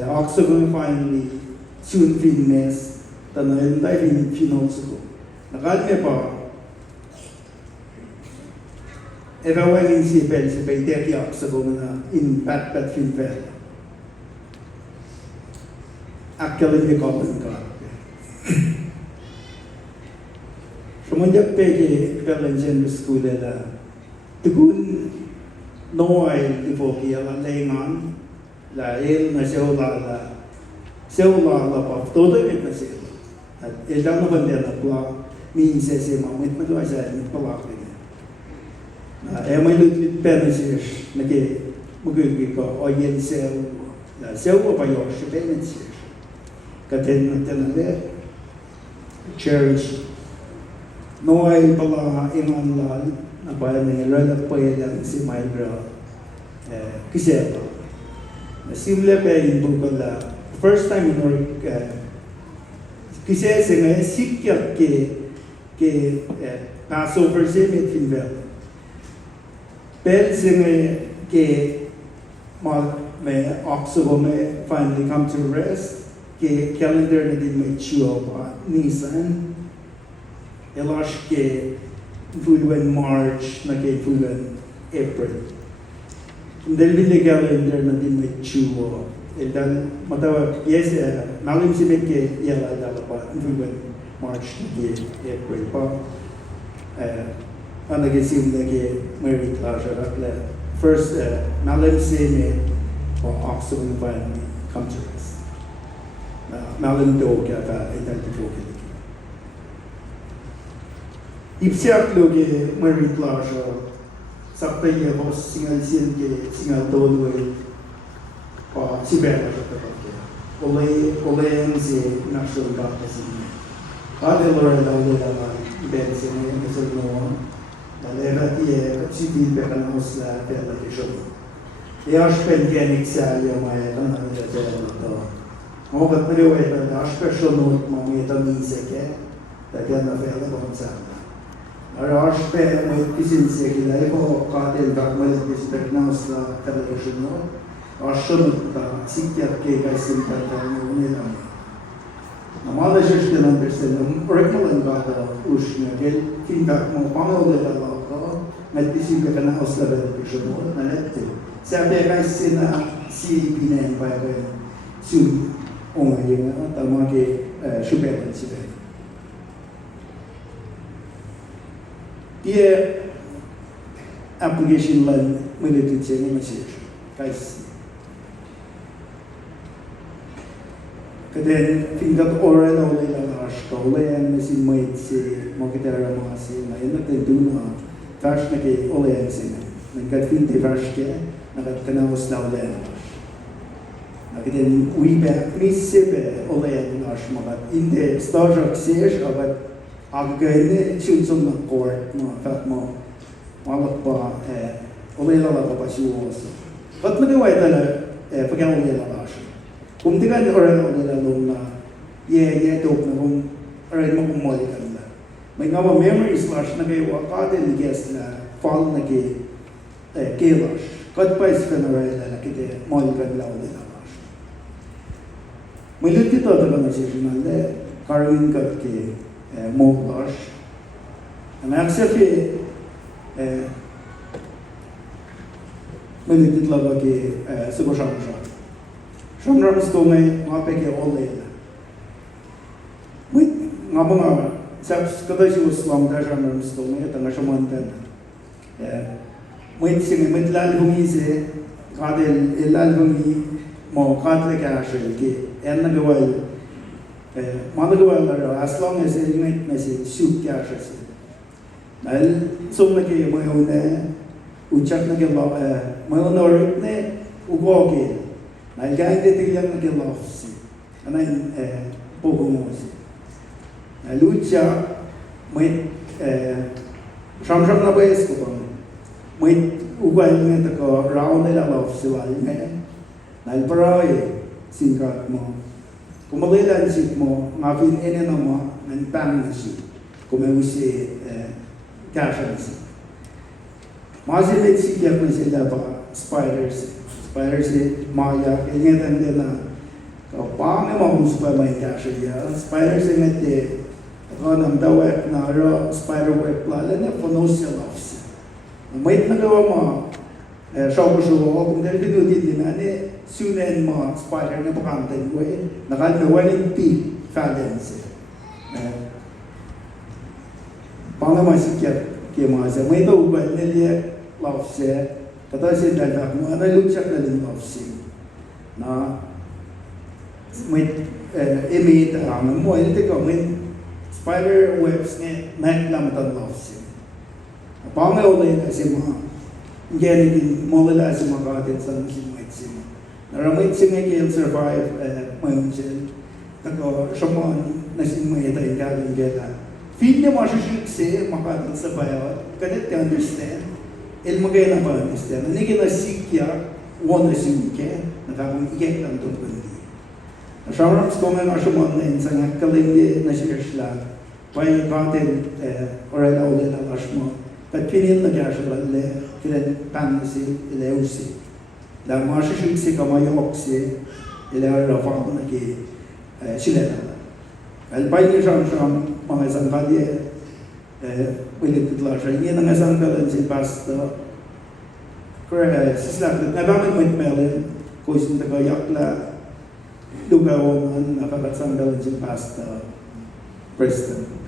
Oxford finally soon fin mes tanay na fin finalsuko. Nakal me pa. Evaluating si pel si payteki Oxford na in pat fin fel. Akademiya common God. Semenjak pergi Pentecost school la, tukun noai di foki ala lengan la na seolah la pa todo it na sel. El dano bandera pla min se mamit ma doa sa ni palak ni. May lut penesis na ke mugi ko oyen sel la sel pa yo penesis. Katen na tenale cherish Noai pala ingan lal na bayan ng ilalap pa yan si Mildra kisela. Simple pa yung bukala. First time in Norway, kisela nga sikya ke Passover se med finvel. Pel se nga ke may Oxford may finally come to rest. Ke calendar na din may chiyo pa Nisan. Elash ke Full March na kay full April. Dahil calendar na din may chuo. Dan matawag yes Malem si Meke yala dala pa full March na kay April pa. Anagisim na kay Mary Clasher at first Malem si me o Oxford van Conference. Malem do kaya ka identify kaya. Ipsiak loge Mary Clasher Sakta ye hos singal sin ke singal donwe pa sibela jota ke olay yang se national gata sin ade lora da ola ben se ne so no da leva tie civil pe kan hos la per la ke show e as pengenik sa ya mai kan na da to mo ba preo e da as per show no mo me da mi se ke da ke na fe la bon sa Arashpe mo kisin se kilay ko katel dakmal district na usla television no ashon ta sikya ke kaisin ta no nila namala shishte nan persen regular gata ushnya gel tindak mo pano de la ko medisi ke kana usla television no na lette sabe kaisin na si binen ba ba su onga ta ma ke shubelen sibe Dia application lan militant seni message guys. Kaden tingkat oral oleh la shkole en mesin mait se mokitera masi na ena te duna tash na ke oleh sen. Na kat fin te vashke na kat kana osnavlen. Na kaden uibe misebe oleh na shmagat inde stajak sesh abat Agane chunson na court no fat mo malak pa olela la pa siwas pat na gawai tala pagyan olela la siya kung di ka olela Loom na ye top na kung aray mo kung mali ka na may nga memory slash na kayo wakade ni guest na fall na kay kailash kat pa is ka na olela na kite mali ka nila olela la siya may luti to na siya sinalde Karwin kat kay Moklash. And actually, menitit lava ke subo shamra. Shamra mstome ngape ke olele. Wait, ngabanga sabs kada si uslam da shamra mstome ta ngashamantan. Wait singe metlal bumi se kadel elal bumi mo kadle ka shel ke enna gawal Madagawal as long as you make message shoot caches. Nal so na ke mayone uchak na ke mayon orit ne ugoge. Nal gain de tilyang na ke lofsi. Anay pogumos. Nalucha may shamsham na bayes ko bang. May ugay nga tako round nila lofsi wal nga. Nal paraye singkat mo. Kung mawilan si mo, ngafin ene na mo, ng pang na si, kung may usi kasha na si. Masilit si kaya kung sila ba, spiders, maya, kanya nila, kapag may mahus pa may kasha niya, spiders ay ngati, ako nang dawek na ro, spider web lala na, puno siya lofs. May nagawa mo, shaw-shaw, kung dahil pinutin din na, sunen mo spider na pakantan ko nakalawaling peak balance. Pangalawa sikyat kaya mga sa may tauban nila lofse kata siya dadak mo analutsak na din lofse na may emit ang mo ito ka may spider webs nga naklamatan lofse pangalawa na siya mga ganyan mo wala siya makatit sa nasimait siya Naramit siya nga kayo survive mayon siya. Tako, siya mo nasin mo ito yung galing gala. Feed niya mo siya siya makatang sa bayawat. Kadit ka understand. Ilmo kayo na ba understand. Hindi ka na sikya, wana sikya. Nakakang iyak lang itong kundi. Siya marams ko nga siya mo na insa nga kalindi na siya siya. Pwede katin, oray na ulit ang ash mo. Kat pinil na kaya siya lale. Kaya panisi, ileusi. La marcha si kamay oxy ila rafaq na ki sila al paini sham mga sangkali Willing to large. Ini ang asang balance pastor. Kaya sislak na nabangan mo Malem ko isin tagayak la lugawan na nakakatsang balance pastor Preston.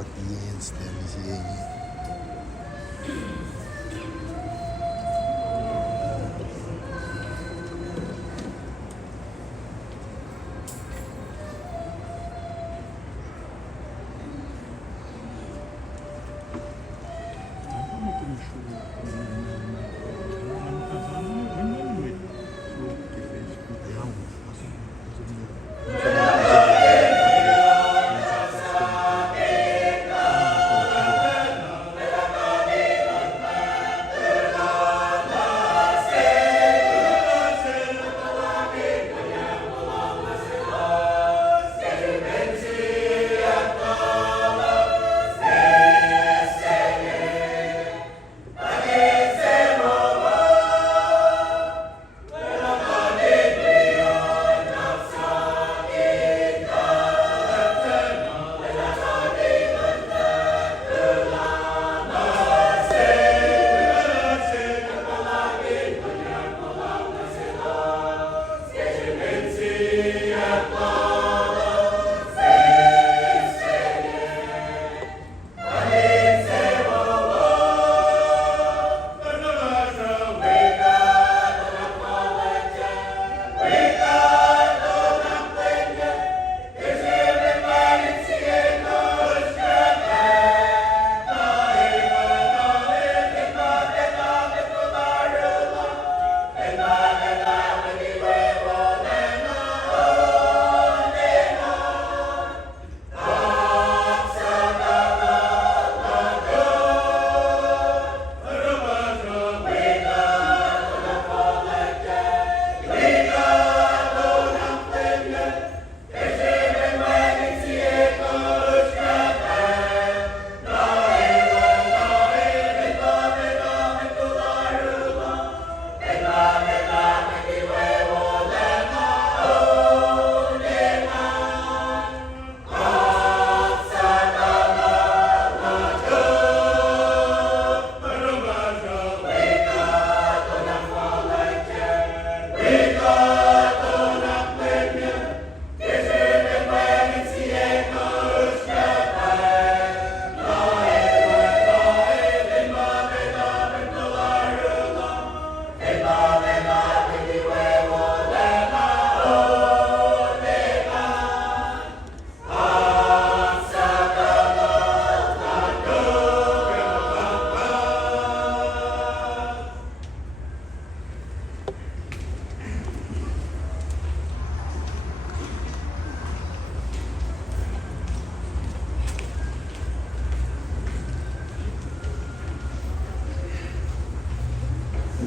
audience na siya.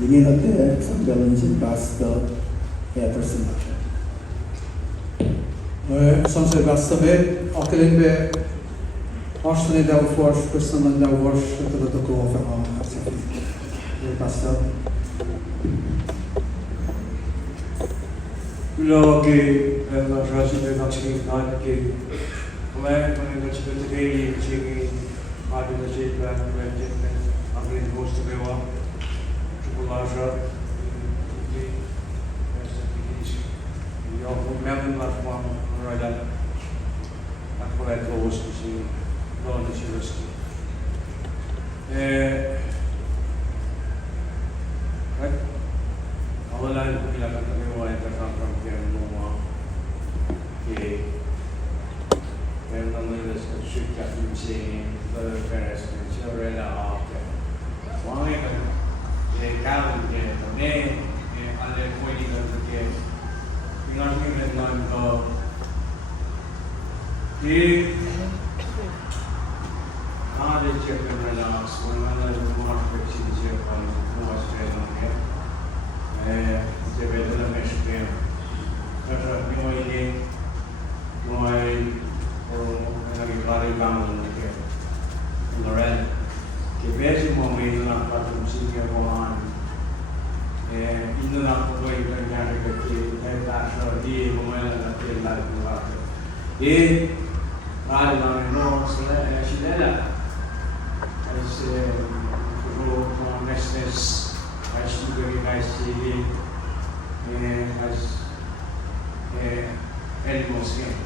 Dingin at some balance in pastel person. Som sig bästa vid, och det är Arsenal där för personen där var så att det går för honom att se. Det är bästa. Lagi rajin nakshi naki मैं कुछ कुछ गई चीज़ आज तो चीज़ बैठ बैठे अपने दोस्त के वहाँ चुपलाशा ये ऐसा चीज़ या वो मैंने लास्ट राजा आपको एक दोस्त किसी लोग चीज़ उसकी Alun bila kata dewa yang terkandung di rumah, ke yang namanya sudah kunci berkeras mencuri lah apa, wangi kan, kalau dia ni ada poin yang dia, ingat ni dengan kau, ke ada cakap dengan semua rumah kecil cakap rumah sekarang ni. Você vê toda a minha experiência. Eu já vi uma ideia, não é na guitarra e banda, que Lorena, que vejo um momento na parte do música rolando, indo na rua e caminhar aqui, está ali, como ela naquele lado do lado. E lá na nossa chilena, esse grupo com nesses acho que ele vai seguir as animals here.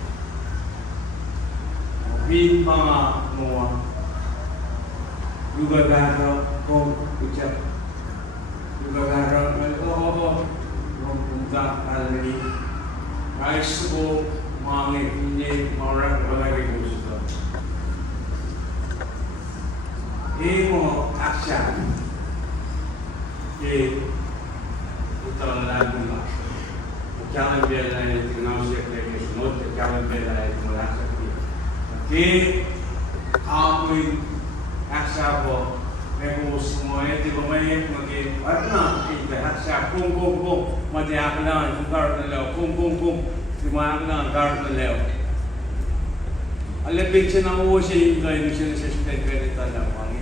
We mama more. You got that go which up. You got that oh that already. I suppose mommy need more whatever it goes to. Emo action. Que utama lagu lah. Jangan biarlah ini kenal siapa yang semut, jangan biarlah itu merasa dia. Que kamu aksa bo, aku semua itu bermain mungkin apa itu aksa kum, macam apa nak garden leo, kum, cuma apa nak garden leo. Alam picture na वो sih ini sesuatu yang kita lakukan.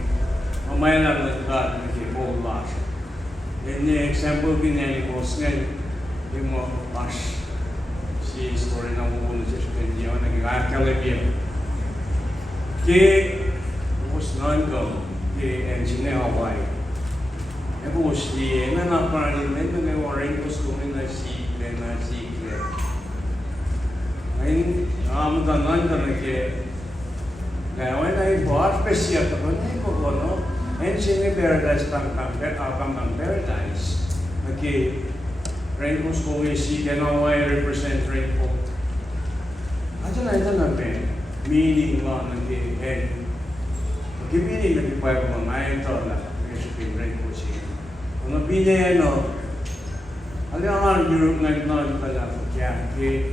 Memailah dengan garden kita bola. Ini example gini KOSRAE yung mga bash si story na muna siya niya nag-akala niya ke was non-go ke engineer Hawaii ako siya na naparalimen na may waring gusto na sikle ayun amadan na ke ngayon ay bash pesya ka na ko no Engineer paradise ang paradise. Okay, rainbow school is see can always represent rainbow. Aja na ito na pen meaning lang nag head. Okay, meaning nag ipa ko mga ito na recipe rainbow siya. Ano binay no? Alam Europe na pala kaya ke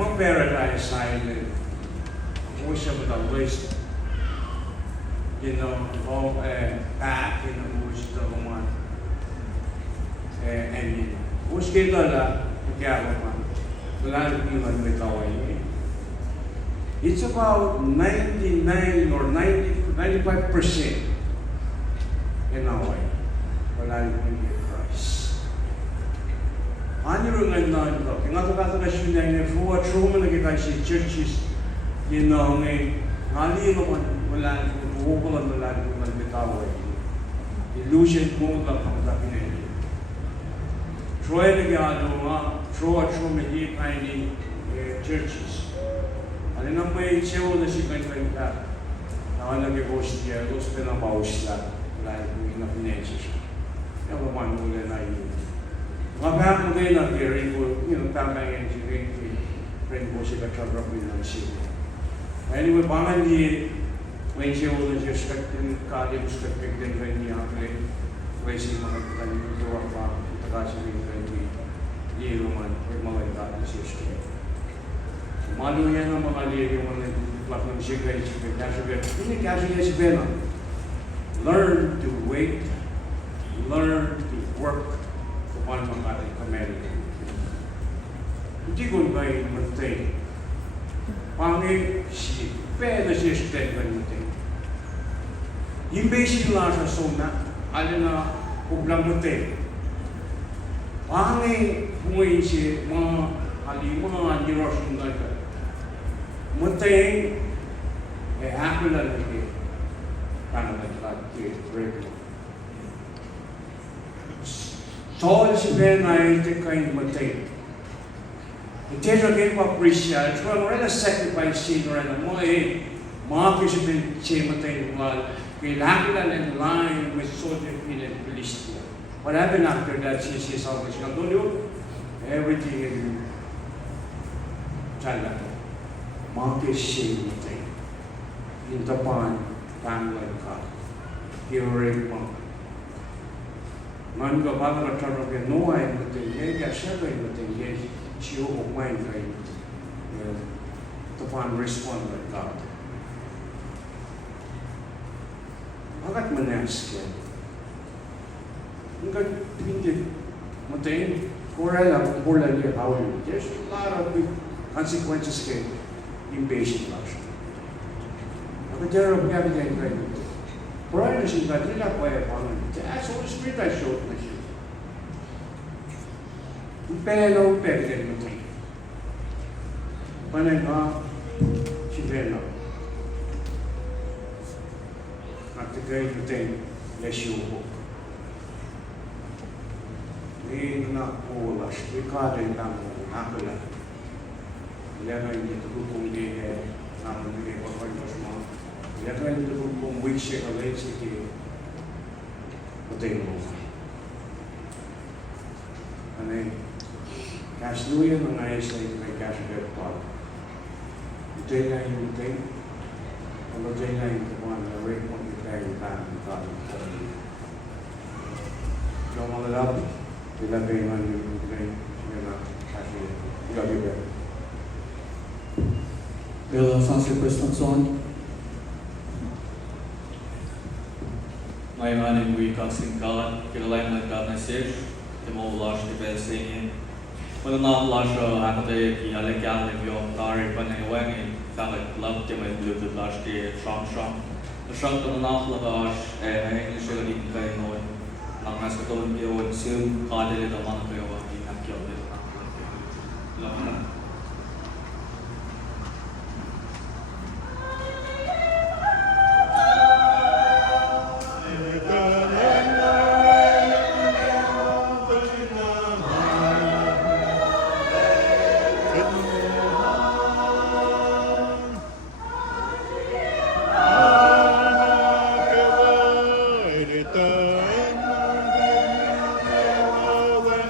mo paradise island. Mo siya ba waste. You know, all back in the woods of one. And who's getting that? It's about 99 or 95% in our way. Wala yung Christ. Ano rin nga ito? Kinatapata na siya na fuwa truma na kita si churches. You know, may ngali naman wala bubukulan na lagi naman bitaway. Illusion mo lang ang tapin Troy nagano nga, Troy may tiny churches. Ano na may chewo na si Pentecost. Na nag-host niya, dos pinabawas lang. Wala yung inapinensya siya. Kaya kuman mula na yun. Mga back mo kayo na hearing ko, tama yung engineering friend ko si Katrabra ng siya. Anyway, pangan di may chewo na siya skaktin, kali mo skaktin din rin niya kaya si mga kanina tuwa pa, kasi rin di ruman, mga itatang siya siya. Malu yan ang mga liyo yung mga ng sigay, hindi kasi yan si Bena. Learn to wait, learn to work kuman makating Amerika. Hindi ko may matay. Pangi si pena si step matay. Imbesi la sa sona ala na ublang matay. Pangi huwag si mga halimah nirosong ka. Matay ako lang lagi. Paano nagkakit regular. Tol si Benay te kain matay. Ito yung appreciate. Ito yung mga sacrifice siya na mga kisipin siya matay while kailangan lang in line with soldier and police. What happened after that? She saw she told you everything in China. Mga kisipin matay. In Japan, family ka. Hearing mo. Man ka ba ka tarong ka nuay matay. Kaya siya kayo matay. Siya umay kayo. Japan respond with God. Bakit manas ka? Hanggang hindi matay. Kura lang niya how you. There's a lot of consequences kay invasion lang siya. Pero gamit yan kayo. Prior na siya, nila pa yung pangalan. That's Holy Spirit I showed na siya. Pero, pwede mo tayo. Panay nga, si Beno. At ikay mo tayo, Yeshua po. May nakulas, may karin lang mo, nakala. Kaya hindi ito kung hindi naman nilay pa kayo mas mga. Ya kan itu pun wishing away sikit, betul mo. Ane, cash luya mengenai saya dengan cash berpal. Betul lah ini betul. Kalau betul lah ini tuan, awak pun kita yang kan. Kalau malam, kita dengan ini betul, kita cash dia juga. Bill Sansi Kristensson. Ngayong aning wikang singkalan, kilalain ng God na siya, timulash di Palestinian. Mula nga lash hangatay kihalagyan ng yung tari pa ng iwangin, kakit love di may Bluetooth lash di Sham. Nasyang ka na nakalabash, ngayon siya rin kayo noon. Nang nasa katulong yun, siyong kadali naman kayo ang inakyaw nito. Alam na.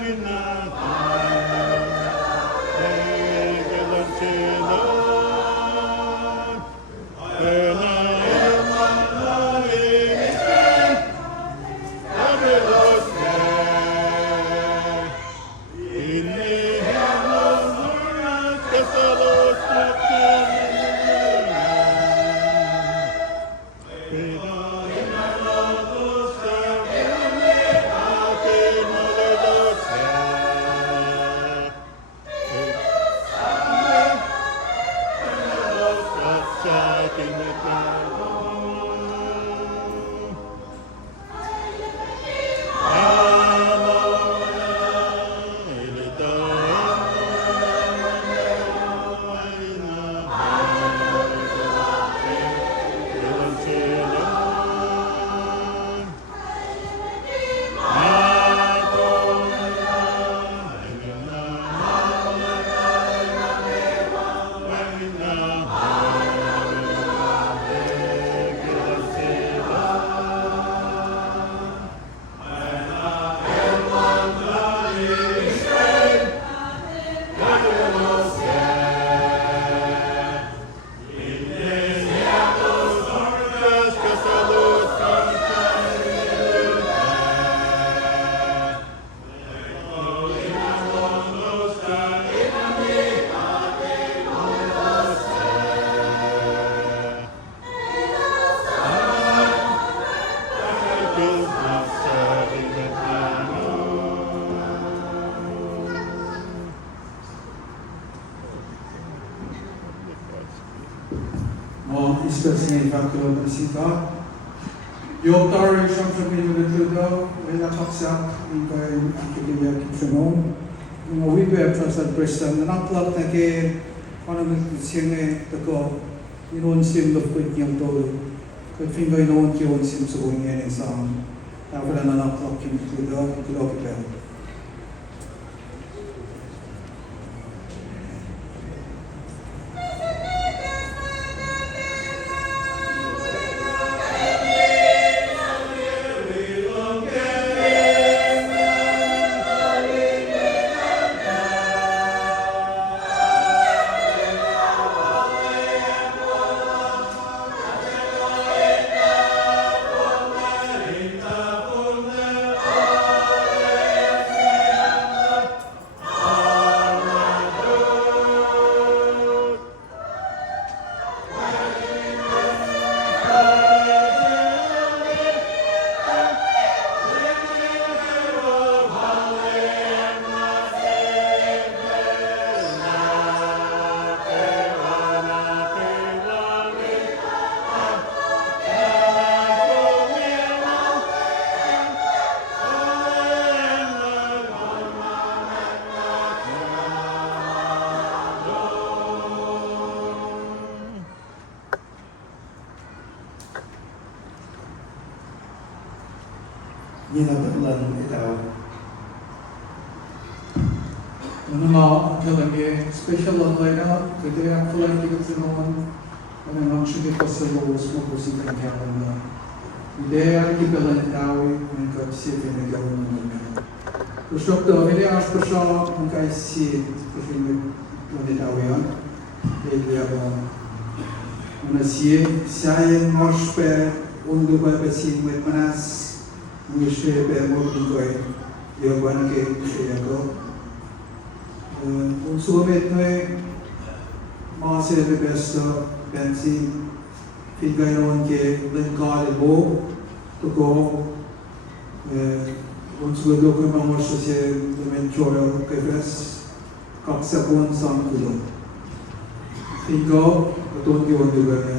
When discussing in Vaculo Masika. Your Tari Shamshamin Ludo, Wela Paksak, in Akilia Kishanon. We were Trusted Preston, and I'm plugged again. One of the singing the go, you don't seem to put young total. Could finger in own kill and seems to go in any sound. After an o'clock in the bell. Ginagalan itaw. Ano nga, talaga, special online na, kasi ang fulang tigat sa noon, ano nga, siya ko sa lowos mo po si Pentecost na. Hindi, ang kibalan itaw, ang kapsip, ang nagawin mo naman. Kusok to, hindi ang aspo ang kaisi, kasi nagawin itaw yan. Hindi ako, ano siya yung morspe, undo ba ba si Mwet Manas, Mwishe pe mo bingoy yo bana ke siya ko sumet no mga sila besto pensi figay noon ke lingkar bo to ko sulo ko mga siya mentor ke bes kaksapon sang kulo figo to ke wondu ba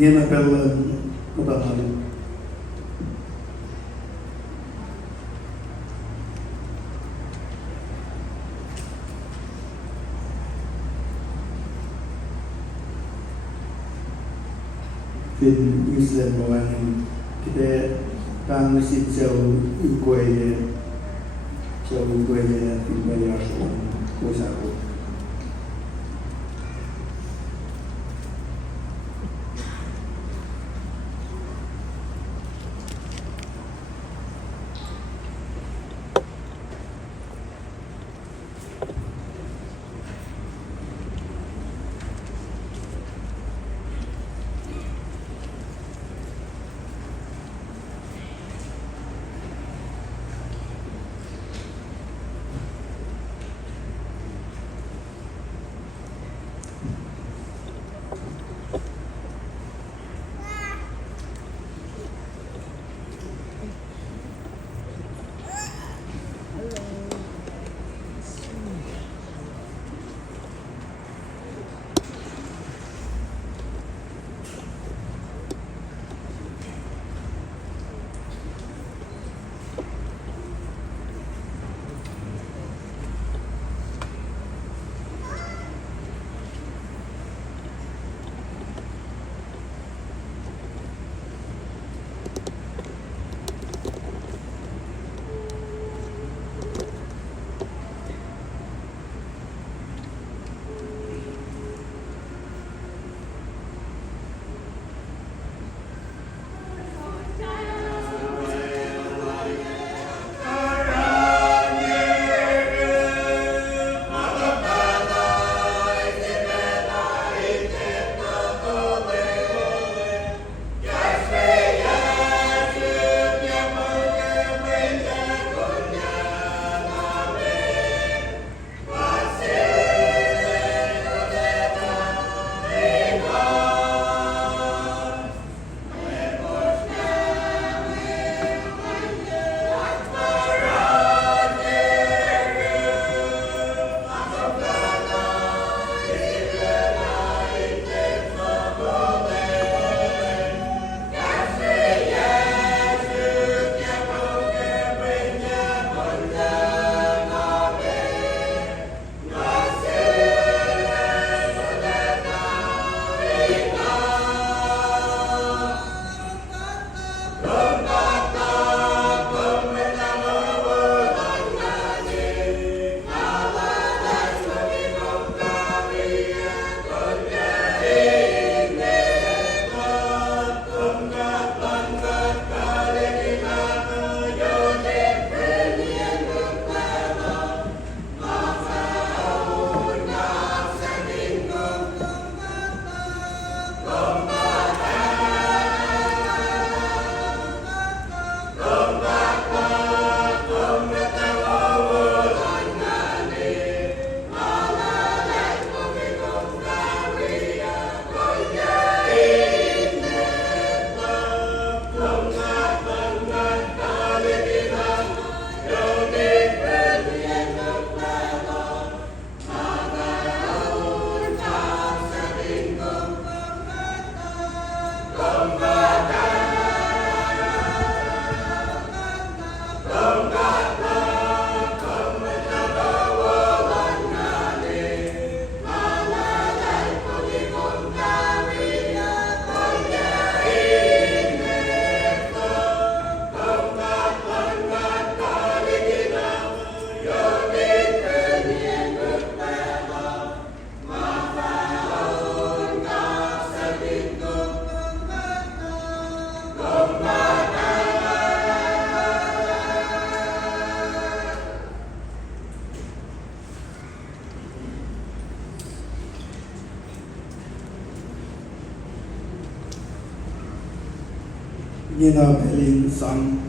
Ngayon apelan matangali. Fin Islam mawanin kita kang si Châu Iguaye fin Bayasho KOSRAE. Nina Belinsang.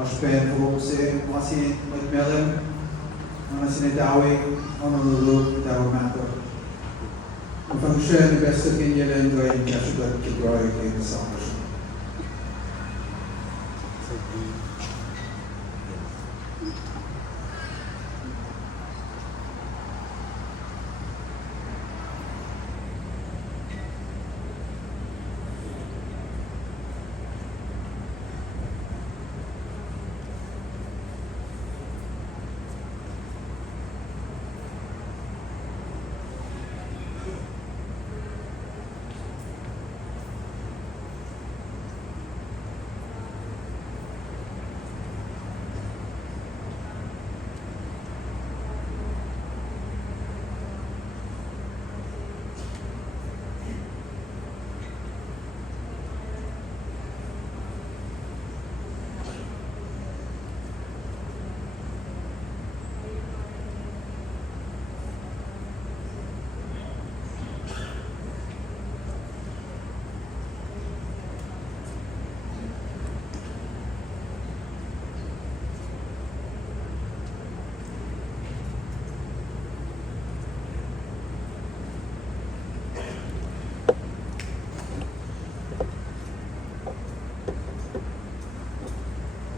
Ashpen Fobose, Wasin, Malem, Manasinidawi, Honolulu, Tawamato. Ang function ni Besta Kinyalan Gawin Kashugat Kibroi kay Masamasyon.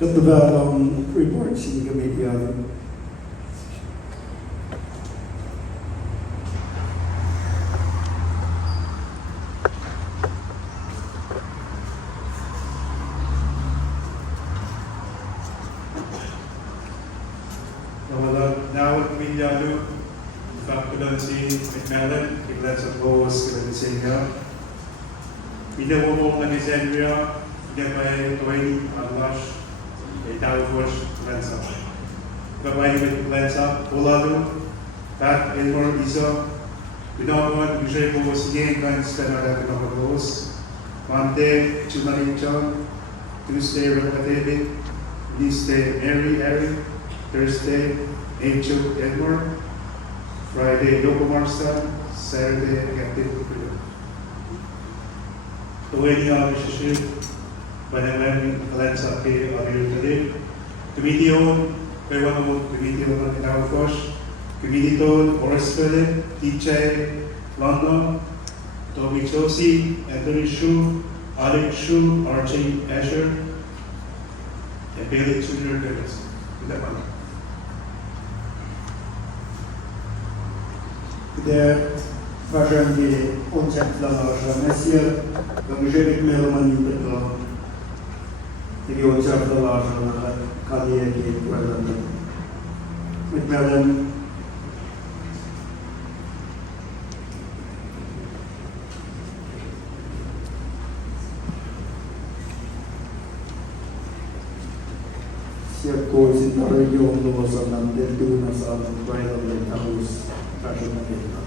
Katubang report sini kami diyan. Nawag Milyalo, Fakulan si Malem, Kiblan sa Bos, Kiblan sa inyo. Pinawawang ni Zendria, Gabay Tuway, Aglash, Itawos, Lensa. Gabay with Lensa, Olado, Pat Elmore Iso, Pinawawang Bujay Bos, Yen Kans, Kanada Bos, Monte, Chumarinchon, Tuesday, Repatebit, Wednesday, Mary, Thursday, Angel Edward, Friday, Yoko Marston, Saturday, Captain Kukuyo. Tuwing niya ang isisip, panangan kalan sa akin ang ilutadin. Kumitiyon, kaya mo kumitiyon ng Inawakos, kumitiyon, Oris Philip, Tichay, London, Toby Chelsea, Anthony Shu, Alex Shu, Archie Asher, and Bailey Jr. Dennis. Kita mana? Der wahrscheinlich unschätzbar Messia, wenn wir mehr Mann mit der die unschätzbar Kalier geht, mit Malem siap ko sin region lo sa nandet tu na sa bayan ng Taos fashion na kita.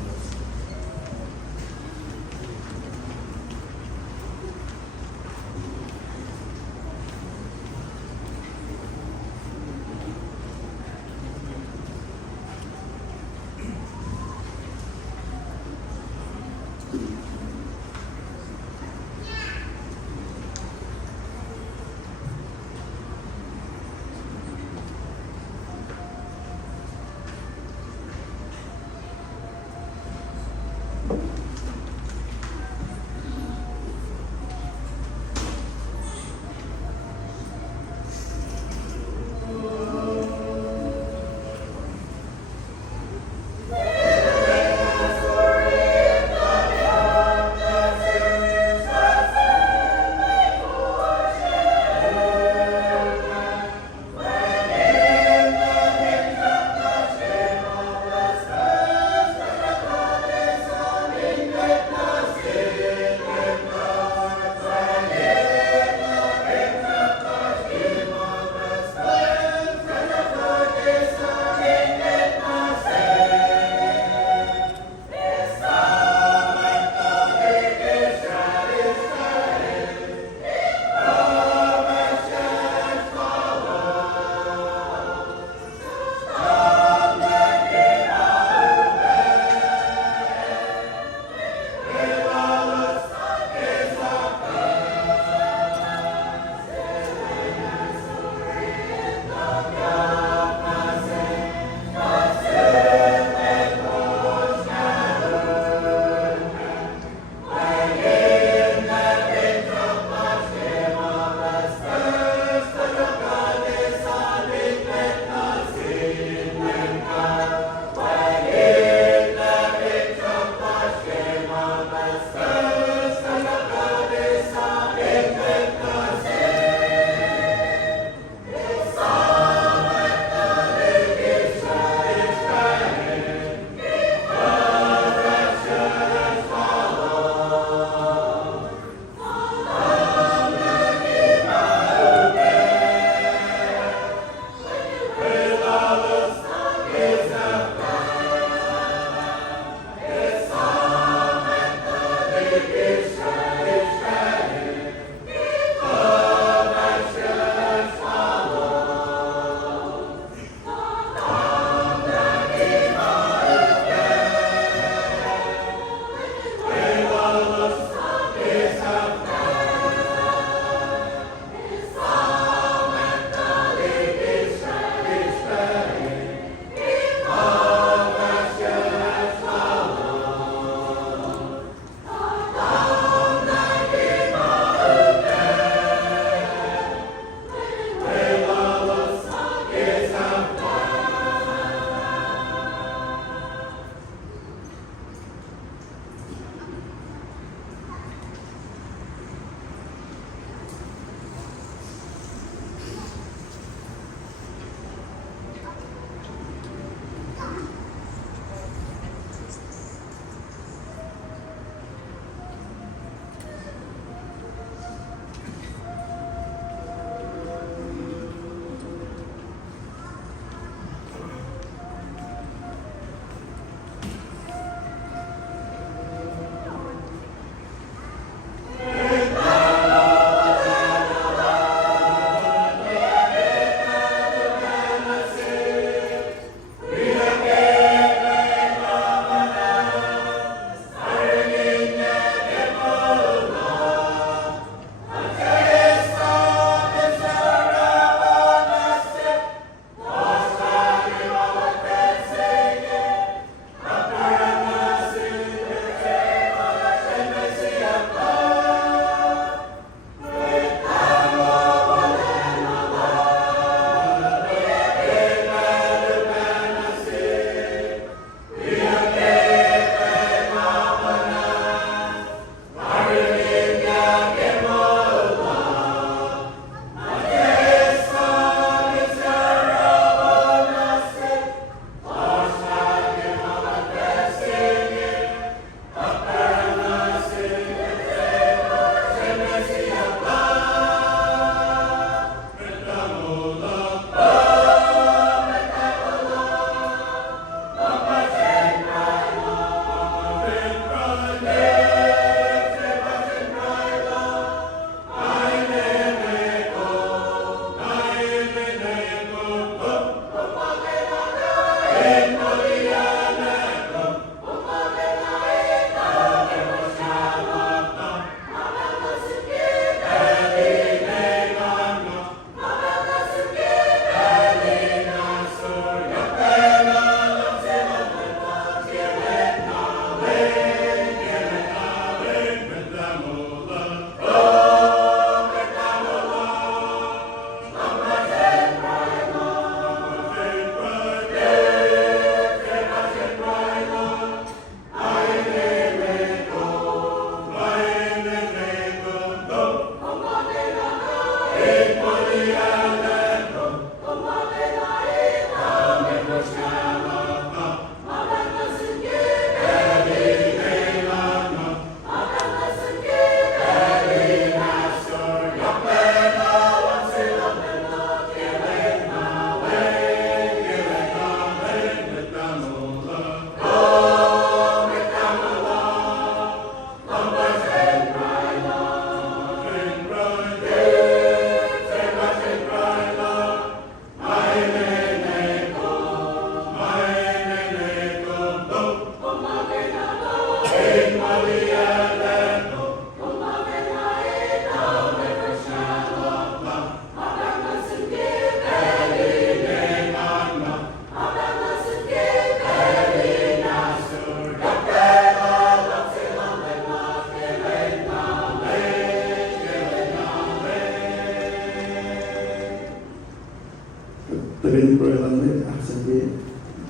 tagan ko lang may sabi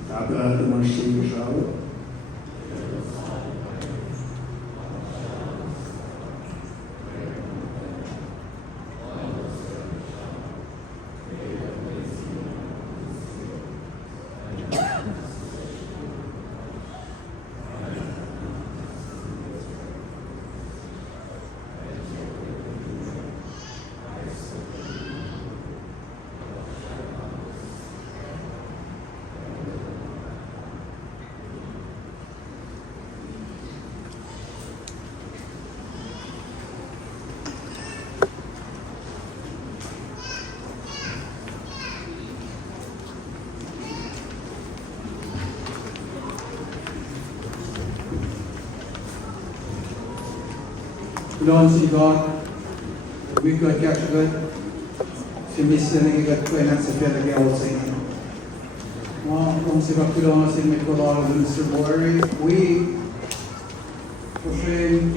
taga tumashi siya. Lord si God, we got kachagat, si Mr. nagigat ko yan sa pera gawal sa inyo. Kung si Bakilong si Mikola, Mr. Bory, we, KOSRAEAN